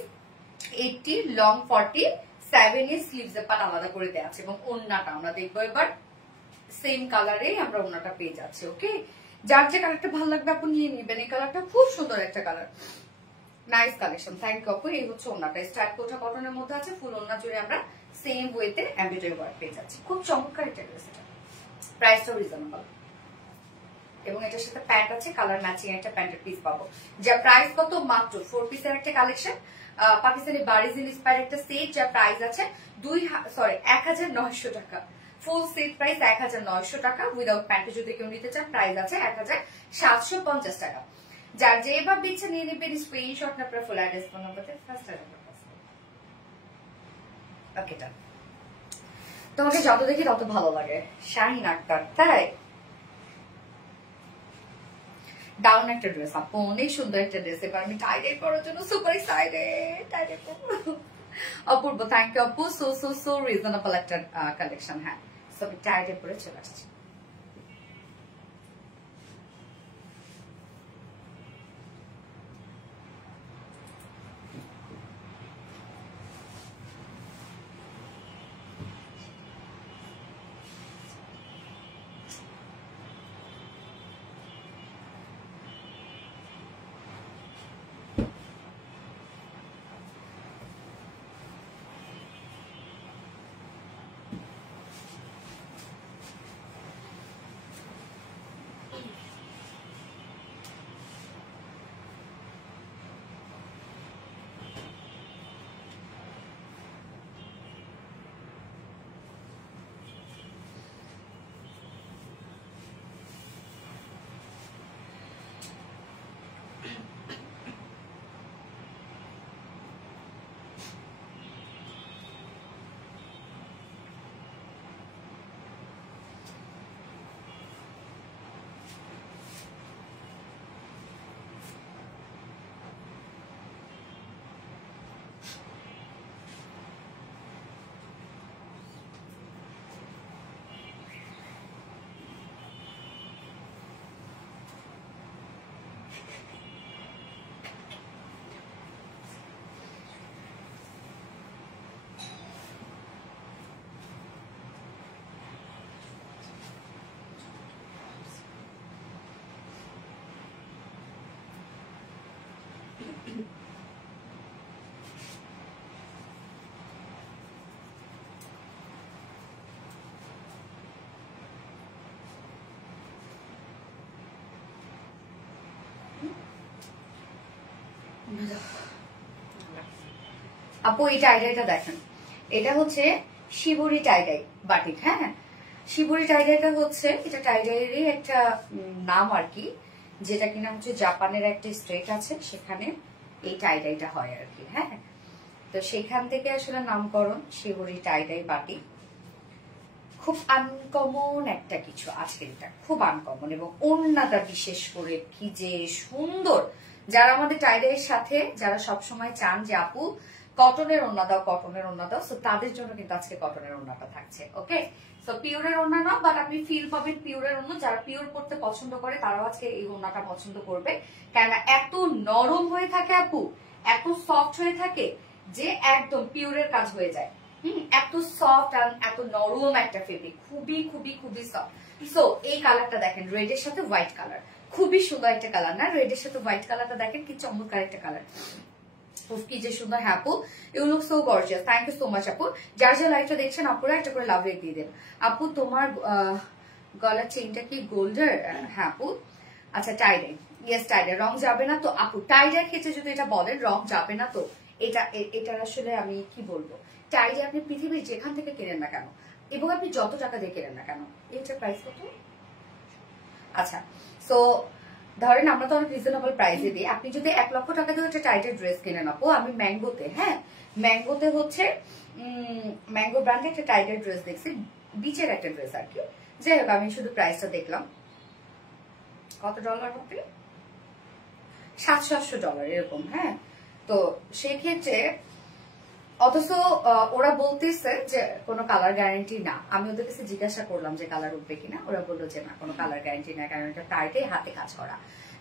80, long 47 inch, sleeves এর পার্ট আলাদা করে দেওয়া আছে। এবং ওড়নাটা আমরা দেখবো এবার সেম কালারে আমরা ওড়নাটা পেয়ে যাচ্ছি। ওকে, যার যে কালারটা ভালো লাগবে আপনি নিয়ে নিবেন। এই কালারটা খুব সুন্দর একটা colour, nice collection. Thank you আপু। এই হচ্ছে ওড়নাটা, স্টাইল কোঠা কটনের মধ্যে আছে। ফুল ওড়না জুড়ে আমরা সেম ওয়েতে এমব্রয়ডারি ওয়ার্ক পেয়ে যাচ্ছে। খুব চমৎকার একটা ড্রেস, এটা প্রাইসটাও রিজনেবল এবং এটার সাথে প্যান্ট আছে, কালার ম্যাচিং একটা প্যান্টের পিস পাবো। যা প্রাইস কত, মাত্র 4 পিসের একটা কালেকশন, পাকিস্তানি বারিজ ইন্সপায়ার একটা সেট, যা প্রাইস আছে 1900 টাকা। ফুল সেট প্রাইস 1900 টাকা। উইদাউট প্যান্টে যদি কেউ নিতে চান প্রাইস আছে 1750 টাকা। যার যেবার দিচ্ছে নিয়ে নেবেন, স্ক্রিনশট না আপনার ফুল অ্যাড্রেস ফোন নাম্বারতে ফার্স্ট ওকে। তোমাকে যত দেখি তত ভালো লাগে, শাহিন আক্তার, তাই ডাউন একটা ড্রেস আপু, অনেক সুন্দর একটা ড্রেস। এবার আমি টাইডাই পরার জন্য সুপার এক্সাইটেড। টাইডাই অপূর্ব, থ্যাংক ইউ আপু, সো সো সো রিজনেবল একটা কালেকশন। হ্যাঁ, সো আমি টাইডাই পরে চলে আসছি। আপু এই টাইডাইটা দেখেন, এটা হচ্ছে শিবরি টাইডাই বাটিক। হ্যাঁ, শিবরি টাইডাইটা হচ্ছে এটা টাইডাইয়েরই একটা নাম আর কি, যেটা কিনা হচ্ছে জাপানের একটা স্ট্রেট আছে, সেখানে এই টাইডাইটা হয় আর কি। হ্যাঁ, তো সেখান থেকে আসলে নামকরণ শিবরি টাইডাই বাটিক। খুব আনকমন একটা কিছু আজকের, এটা খুব আনকমন এবং ওড়নাটা বিশেষ করে কি যে সুন্দর। যারা আমাদের টাইডাইয়ের সাথে যারা সবসময় চান যে আপু কটনের ওড়না দাও, কটনের ওড়না দাও, সো তাদের জন্য কিন্তু আজকে কটনের ওড়নাটা থাকছে। ওকে, সো পিওরের ওড়না না, বাট আপনি ফিল পাবেন পিওরের ওড়না। যারা পিওর পড়তে পছন্দ করে তারাও আজকে এই ওড়নাটা পছন্দ করবে, কেননা এত নরম হয়ে থাকে আপু, এত সফট হয়ে থাকে যে একদম পিওরের কাজ হয়ে যায়। এত সফট আর এত নরম একটা ফেব্রিক, খুবই খুবই খুবই সফট। সো এই কালারটা দেখেন, রেডের সাথে হোয়াইট কালার, খুবই সুন্দর একটা কালার না? রেডের সাথে হোয়াইট কালারটা দেখেন কি চমৎকার একটা কালার, কি যে সুন্দর। হ্যাঁ আপু, you look so gorgeous, thank you so much আপু। যার যা লাইভটা দেখছেন আপুরা একটা করে লাভ রেট দিয়ে দেন। আপু তোমার গলার চেইনটা কি গোল্ডের? হ্যাঁ আপু। আচ্ছা টাইডাই, ইয়েস টাইডাই, রং যাবে না তো আপু? টাইডার ক্ষেত্রে যদি এটা বলেন রং যাবে না তো, এটার আসলে আমি কি বলবো, টাইডাই আপনি পৃথিবীর যেখান থেকে কেনেন না কেন এবং আপনি যত টাকা দিয়ে কেনেন না কেন, এটার প্রাইস কত? আচ্ছা, সো ধরেন আমরা তো অনেক রিজনেবল প্রাইসে দিই। আপনি যদি 1 লক্ষ টাকা দিয়ে একটা টাইটের ড্রেস কিনেন আপু, আমি ম্যাঙ্গোতে, হ্যাঁ ম্যাঙ্গোতে হচ্ছে ম্যাঙ্গো ব্র্যান্ডের একটা টাইটের ড্রেস দেখছি, বিচের একটা ড্রেস আর কি। যাই হোক, আমি শুধু প্রাইসটা দেখলাম, কত ডলার হবে, $700 এরকম। হ্যাঁ, তো সেক্ষেত্রে অথচ ওরা বলতেছে যে কোনো কালার গ্যারান্টি না। আমি ওদের কাছে জিজ্ঞাসা করলাম যে কালার উঠবে কিনা, ওরা বললো যে না, কোনো কালার গ্যারান্টি না, কারণ এটা টাইটেই হাতে কাজ করা।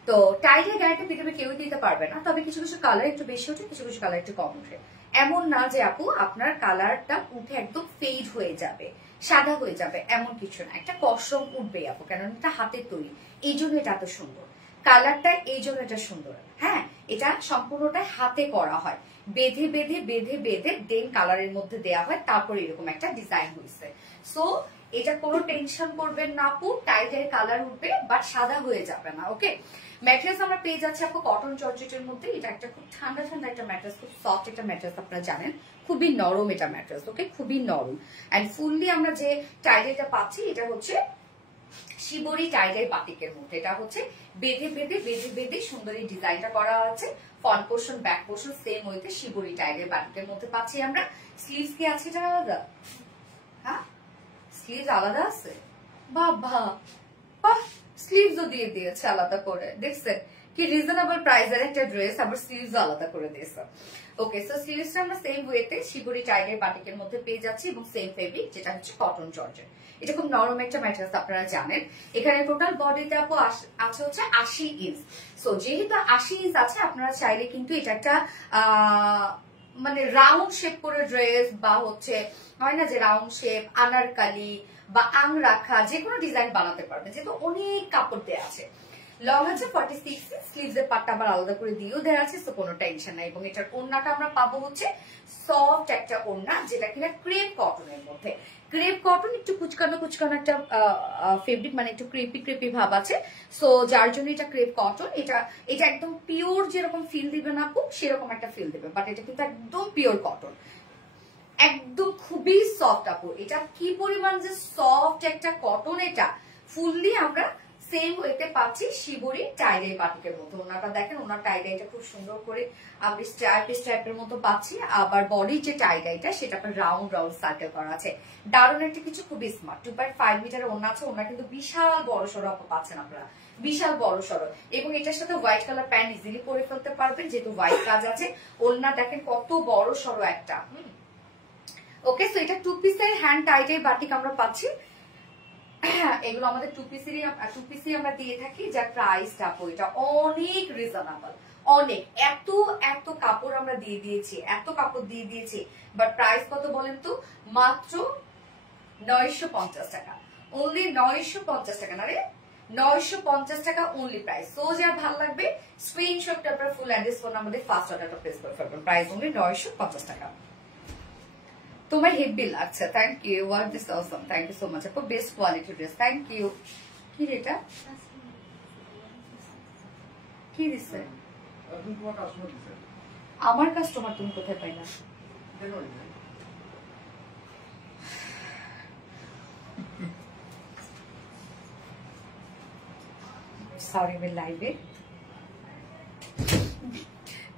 তো টাইটের গ্যারান্টি পৃথিবীর কেউ দিতে পারবে না, তবে কিছু কিছু কালার একটু বেশি ওঠে, কিছু কিছু কালার একটু কম ওঠে। এমন না যে আপু আপনার কালারটা উঠে একদম ফেড হয়ে যাবে, সাদা হয়ে যাবে, এমন কিছু না। একটা কসম উঠবে আপু, কেন এটা হাতের তৈরি, এই জন্য এটা এত সুন্দর। কালারটা এই জন্য এটা সুন্দর। হ্যাঁ, এটা সম্পূর্ণটা হাতে করা হয়, বেঁধে বেঁধে বেঁধে বেঁধে দেন কালারের মধ্যে দেয়া হয়, তারপর এরকম একটা ডিজাইন হয়েছে। সো এটা কোনো টেনশন করবেন না আপু, টাইটের কালার উঠবে বাট সাদা হয়ে যাবে না। ওকে, ম্যাটেরিয়ালস আমরা পেয়ে যাচ্ছি আপু কটন জর্জেটের মধ্যে। এটা একটা খুব ঠান্ডা ঠান্ডা একটা ম্যাটেরিয়ালস, খুব সফট একটা ম্যাটেরিয়ালস, আপনারা জানেন খুবই নরম এটা ম্যাটেরিয়ালস। ওকে, খুবই নরম। এন্ড ফুললি আমরা যে টাইটেটা পাচ্ছি এটা হচ্ছে শিবরি টাইডাই বাটিকের মধ্যে। এটা হচ্ছে বেঁধে বেঁধে বেঁধে বেঁধে সুন্দর এই ডিজাইনটা করা আছে। Front portion back portion same ওইতে শিবরি টাইডাই বাটিকের মধ্যে পাচ্ছি আমরা। স্লিভস কি আছে এটা আলাদা? হ্যাঁ, স্লিভস আলাদা আছে। বাবা বাহ, স্লিভসও দিয়ে দিয়েছে আলাদা করে, দেখছেন কি রিজনেবল প্রাইসের একটা ড্রেস, আবার স্লিভস আলাদা করে দিয়েছে। ওকে, সো স্লিভসটা আমরা সেম ওয়েতে শিবরি টাইডাই বাটিকের মধ্যে পেয়ে যাচ্ছি এবং সেম ফেব্রিক যেটা হচ্ছে কটন জর্জেট। এটা খুব নরম একটা ম্যাটেরিয়ালস, আপনারা জানেন। এখানে টোটাল বডিতে আপু আছে হচ্ছে 80 ইঞ্চ। সো যেহেতু 80 ইঞ্চ আছে, আপনারা চাইলে কিন্তু এটা একটা মানে রাউন্ড শেপ করে ড্রেস বা হচ্ছে হয় না যে রাউন্ড শেপ, আনারকালি বা আংরাখা যে কোনো ডিজাইন বানাতে পারবেন, যেহেতু অনেক কাপড় দেওয়া আছে। লং আছে 46, স্লিভস এর পাটটা আবার আলাদা করে দিয়েও দেওয়া আছে, তো কোনো টেনশন নাই। এবং এটার ওড়নাটা আমরা পাবো হচ্ছে সফট একটা ওড়না, যেটা কিনা ক্রেপ কটনের মধ্যে। ক্রেপ কটন একটু কুচকানো কুচকানো একটা ফেব্রিক, মানে একটু ক্রেপি ক্রেপি ভাব আছে। সো যার জন্য এটা ক্রেপ কটন। এটা একদম পিওর যেরকম ফিল দিবে না আপু, সেরকম একটা ফিল দিবে, বাট এটা কিন্তু একদম পিওর কটন, একদম খুবই সফট আপু। এটা কি পরিমাণ যে সফট একটা কটন, এটা ফুললি আমরা সেম ওয়েতে পাচ্ছি শিবরি টাইডাই বাটিকের মতো। ওনাটা দেখেন, ওনার টাইডাইটা খুব সুন্দর করে আমরা স্ট্রাইপের মতো পাচ্ছি। আবার বডির যে টাইডাইটা সেটা আপনার রাউন্ড রাউন্ড সার্কেল করা আছে। দারুণ একটা কিছু, খুবই স্মার্ট। 2.5 মিটারের ওড়না আছে, ওড়না কিন্তু বিশাল বড় সড়ো আপু পাচ্ছেন আপনারা, বিশাল বড় সড়ো। এবং এটার সাথে হোয়াইট কালার প্যান্ট ইজিলি পরে ফেলতে পারবেন, যেহেতু হোয়াইট কাজ আছে। ওড়না দেখেন কত বড় সড়ো একটা। ওকে, সো এটা 2 পিসের হ্যান্ড টাইটাই বাটিক আমরা পাচ্ছি। এগুলো আমাদের 2 পিসই আমরা দিয়ে থাকি, যার প্রাইসটা আপু এটা অনেক রিজনেবল, অনেক। এত এত কাপড় আমরা দিয়ে দিয়েছি, এত কাপড় দিয়ে দিয়েছি, বাট প্রাইস কত বলেন তো? মাত্র 950 টাকা, অনলি 950 টাকা। না রে, 950 টাকা অনলি প্রাইস। সো যার ভালো লাগবে স্ক্রিনশট আপনার ফুল অ্যাড্রেস ফোন আমাদের ফার্স্ট অর্ডারটা প্লেস করে ফেলবেন। প্রাইস অনলি 950 টাকা। তোমার হেভি লাগছে, thank you. What this awesome, thank you so much আপু, best quality dress, thank you. কি এটা কি দিছে? আমার কাস্টমার তুমি কোথায় পাইলা? সরি, আমি লাইভে।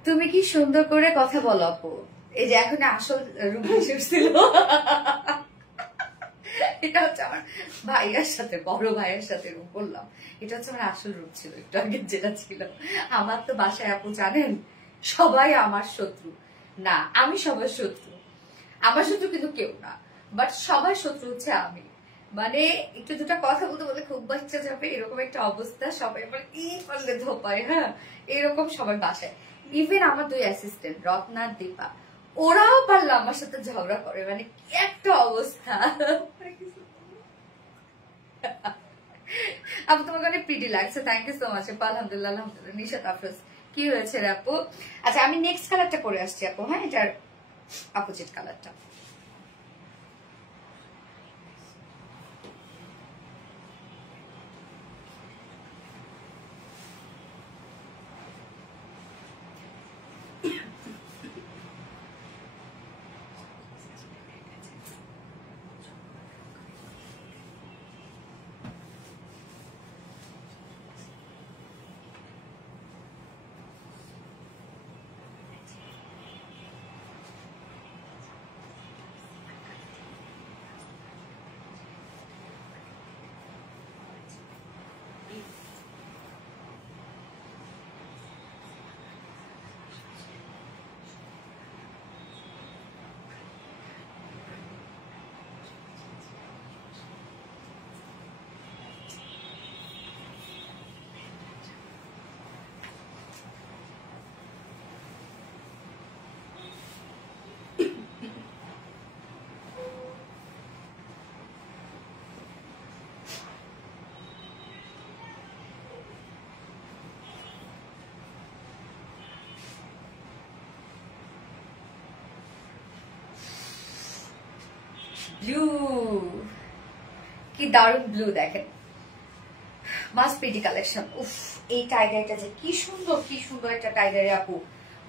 তুমি কি সুন্দর করে কথা বলো আপু। এই যে এখন আসল রূপ এসেছিল, এটা হচ্ছে আমার ভাইয়ার সাথে, বড় ভাইয়ের সাথে রূপ বললাম। এটা হচ্ছে আমার আসল রূপ ছিল একটু আগে যেটা ছিল। আমার তো বাসায় আপু জানেন সবাই আমার শত্রু না, আমি সবার শত্রু। আমার শত্রু কিন্তু কেউ না, বাট সবার শত্রু হচ্ছে আমি। মানে একটু দুটা কথা বলতে বলতে খুব বাচ্চা যাবে, এরকম একটা অবস্থা। সবাই বলে কি করলে ধোপায়, হ্যাঁ এরকম সবার বাসায়। ইভেন আমার 2 অ্যাসিস্ট্যান্ট রত্না দীপা, ওরাও পারলো আমার সাথে ঝগড়া করে, মানে কি একটা অবস্থা। আপু তোমাকে অনেক প্রিটি লাগছে, থ্যাংক ইউ সো মাচ আপু। আলহামদুলিল্লাহ আলহামদুলিল্লাহ। নিশাত আফরোজ, কি হয়েছে রে আপু? আচ্ছা, আমি নেক্সট কালারটা পরে আসছি আপু। হ্যাঁ, এটার অপোজিট কালারটা। ব্লু, কি দারুণ ব্লু দেখেন, মাস্ট পিটি কালেকশন। উফ, এই টাইডাইটা যে কি সুন্দর একটা টাইডাই আপু,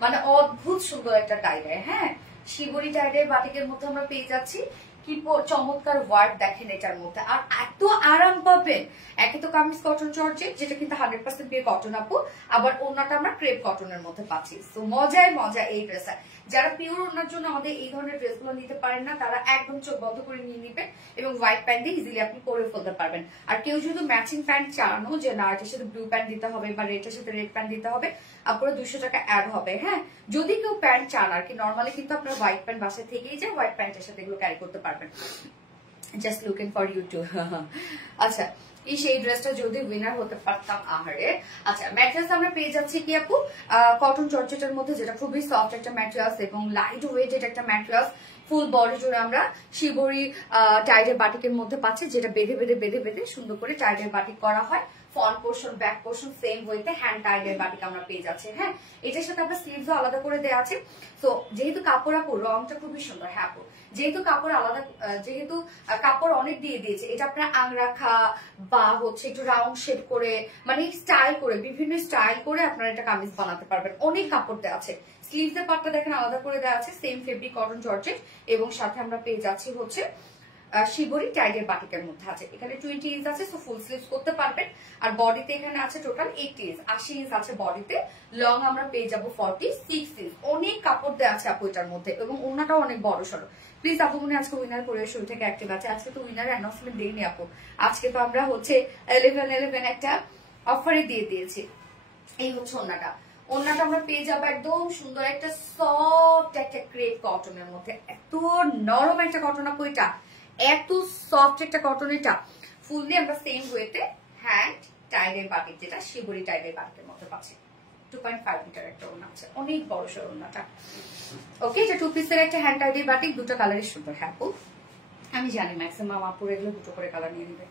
মানে অদ্ভুত সুন্দর একটা টাইডাই। হ্যাঁ, শিবরি টাইডাই বাটিকের মধ্যে আমরা পেয়ে যাচ্ছি। কি চমৎকার ওয়ার্ক দেখেন এটার মধ্যে, আর এত আরাম পাবেন। একে তো কামিজ কটন জর্জেট, যেটা কিন্তু 100% পিওর কটন আপু, আবার ওড়নাটা আমরা ক্রেপ কটনের মধ্যে পাচ্ছি। তো মজায় মজা এই ড্রেসটা। যারা পিওর ওড়নার জন্য আমাদের এই ধরনের ড্রেসগুলো নিতে পারেন না, তারা একদম চোখ বন্ধ করে নিয়ে নিবেন এবং হোয়াইট প্যান্ট দিয়ে ইজিলি আপনি পরে ফেলতে পারবেন। আর কেউ যদি ম্যাচিং প্যান্ট চানো যে না এটার সাথে ব্লু প্যান্ট দিতে হবে বা রেডের সাথে রেড প্যান্ট দিতে হবে, আপনারা 200 টাকা অ্যাড হবে। হ্যাঁ, যদি কেউ প্যান্ট চান আর কি, নর্মালি কিন্তু আপনার হোয়াইট প্যান্ট বাসায় থেকেই যায়, হোয়াইট প্যান্টের সাথে এগুলো ক্যারি করতে পারবেন। Just looking for you too. আচ্ছা, এই সেই ড্রেসটা যদি উইনার হতে পারতাম আহারে। আচ্ছা, ম্যাট্রিয়াস আমরা পেয়ে যাচ্ছি কি আপু, কটন জর্জেটের মধ্যে, যেটা খুবই সফট একটা ম্যাট্রিয়াস এবং লাইট ওয়েটেড একটা ম্যাট্রিয়াস। ফুল বডি জুড়ে আমরা শিবরি টাইডের বাটিকের মধ্যে পাচ্ছি, যেটা বেঁধে বেঁধে সুন্দর করে টাইডের বাটিক করা হয়। Front portion back portion same ওয়েতে হ্যান্ড টাইডের বাটিক আমরা পেয়ে যাচ্ছি। হ্যাঁ, এটার সাথে আপনার স্লিভস আলাদা করে দেওয়া আছে। তো যেহেতু কাপড় আপু রংটা খুবই সুন্দর। হ্যাঁ আপু, যেহেতু কাপড় আলাদা, যেহেতু কাপড় অনেক দিয়ে দিয়েছে, এটা আপনার আংরাখা বা হচ্ছে একটু রাউন্ড শেপ করে, মানে স্টাইল করে, বিভিন্ন স্টাইল করে আপনারা এটা কামিজ বানাতে পারবেন। অনেক কাপড় দেওয়া আছে। স্লিভস এর পার্টটা দেখেন আলাদা করে দেওয়া আছে, সেম ফেব্রিক কটন জর্জেট, এবং সাথে আমরা পেয়ে যাচ্ছি হচ্ছে শিবরি টাইডের বাটিকের মধ্যে আছে। এখানে 20 ইঞ্চ আছে, সো ফুল স্লিভস করতে পারবেন। আর বডিতে এখানে আছে টোটাল 80 ইঞ্চ, 80 ইঞ্চ আছে বডিতে। লং আমরা পেয়ে যাবো 46 ইঞ্চ। অনেক কাপড় দেওয়া আছে আপু এটার মধ্যে, এবং ওনাটাও অনেক বড় সড়ো। প্লিজ আপু মনে আজকে উইনার করে শুরু থেকে অ্যাক্টিভ আছে। আজকে তো উইনার অ্যানাউন্সমেন্ট দিইনি আপু, আজকে তো আমরা হচ্ছে 11 একটা অফারে দিয়ে দিয়েছি। এই হচ্ছে ওনাটা। ওনাটা আমরা পেয়ে যাবো একদম সুন্দর একটা সফট একটা ক্রেপ কটনের মধ্যে। এত নরম একটা কটন আপু এটা, এত সফট একটা কটন এটা। ফুললি আমরা সেম ওয়েতে হ্যান্ড টাইডের বাটিক, যেটা শিবরি টাইডের বাটিকের মধ্যে পাচ্ছি। 2.5 মিটার একটা ওড়না আছে, অনেক বড় সড় ওড়নাটা। ওকে, এটা 2 পিসের একটা হ্যান্ড টাইডের বাটিক, দুটো কালারের সুন্দর। হ্যাঁ আপু, আমি জানি ম্যাক্সিমাম আপুর এগুলো দুটো করে কালার নিয়ে নিবে।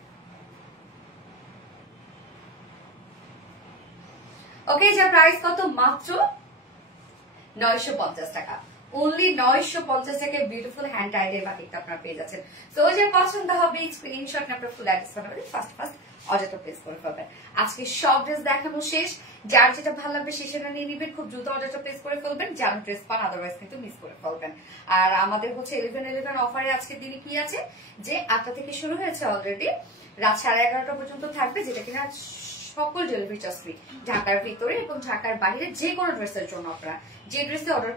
ওকে, যার প্রাইস কত, মাত্র 950 টাকা। অনলি 950 টাকায় বিউটিফুল হ্যান্ড টাইডের বাটিকটা আপনারা পেয়ে যাচ্ছেন। তো যে পছন্দ হবে স্ক্রিনশট নিয়ে আপনারা ফুল অ্যাড্রেস বানাবেন, ফার্স্ট অর্ডারটা প্লেস করে ফেলবেন। আজকে সব ড্রেস দেখানো শেষ, যার যেটা ভালো লাগবে সেটা নিয়ে নিবেন, খুব দ্রুত অর্ডারটা প্লেস করে ফেলবেন, যেন ড্রেস পান, আদারওয়াইজ কিন্তু মিস করে ফেলবেন। আর আমাদের হচ্ছে 11 অফারে আজকে দিনে কি আছে, যে 8টা থেকে শুরু হয়েছে অলরেডি, রাত 11:30 পর্যন্ত থাকবে, যেটা কিনা সকল ডেলিভারি চার্জ ফ্রি। ঢাকার ভিতরে এবং ঢাকার বাইরে যে কোনো ড্রেসের জন্য আপনারা যে ড্রেসে অর্ডার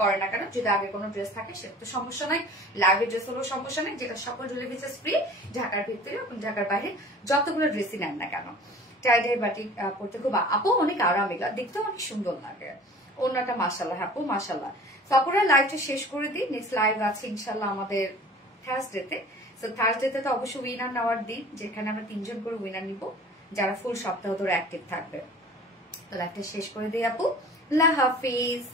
করেন না কেন, যদি আগে কোনো ড্রেস থাকে সেটা তো সমস্যা নাই, লাইভের ড্রেস হলেও সমস্যা নাই, যেটা সকল ডেলিভারি চার্জ ফ্রি। ঢাকার ভিতরে এবং ঢাকার বাইরে যতগুলো ড্রেসই নেন না কেন, টাইডাই বাটিক পড়তে খুব আপু অনেক আরাম, এগুলা দেখতেও অনেক সুন্দর লাগে। ওনাটা মাশাল্লাহ আপু, মাশাল্লাহ। তো আপুরা লাইভটা শেষ করে দিই, নেক্সট লাইভ আছে ইনশাল্লাহ আমাদের থার্সডেতে। তো থার্সডেতে তো অবশ্যই উইনার নেওয়ার দিন, যেখানে আমরা 3 জন করে উইনার নিব, যারা ফুল সপ্তাহ ধরে অ্যাক্টিভ থাকবে। তো লাইভটা শেষ করে দিই আপু, আল্লাহ হাফিজ।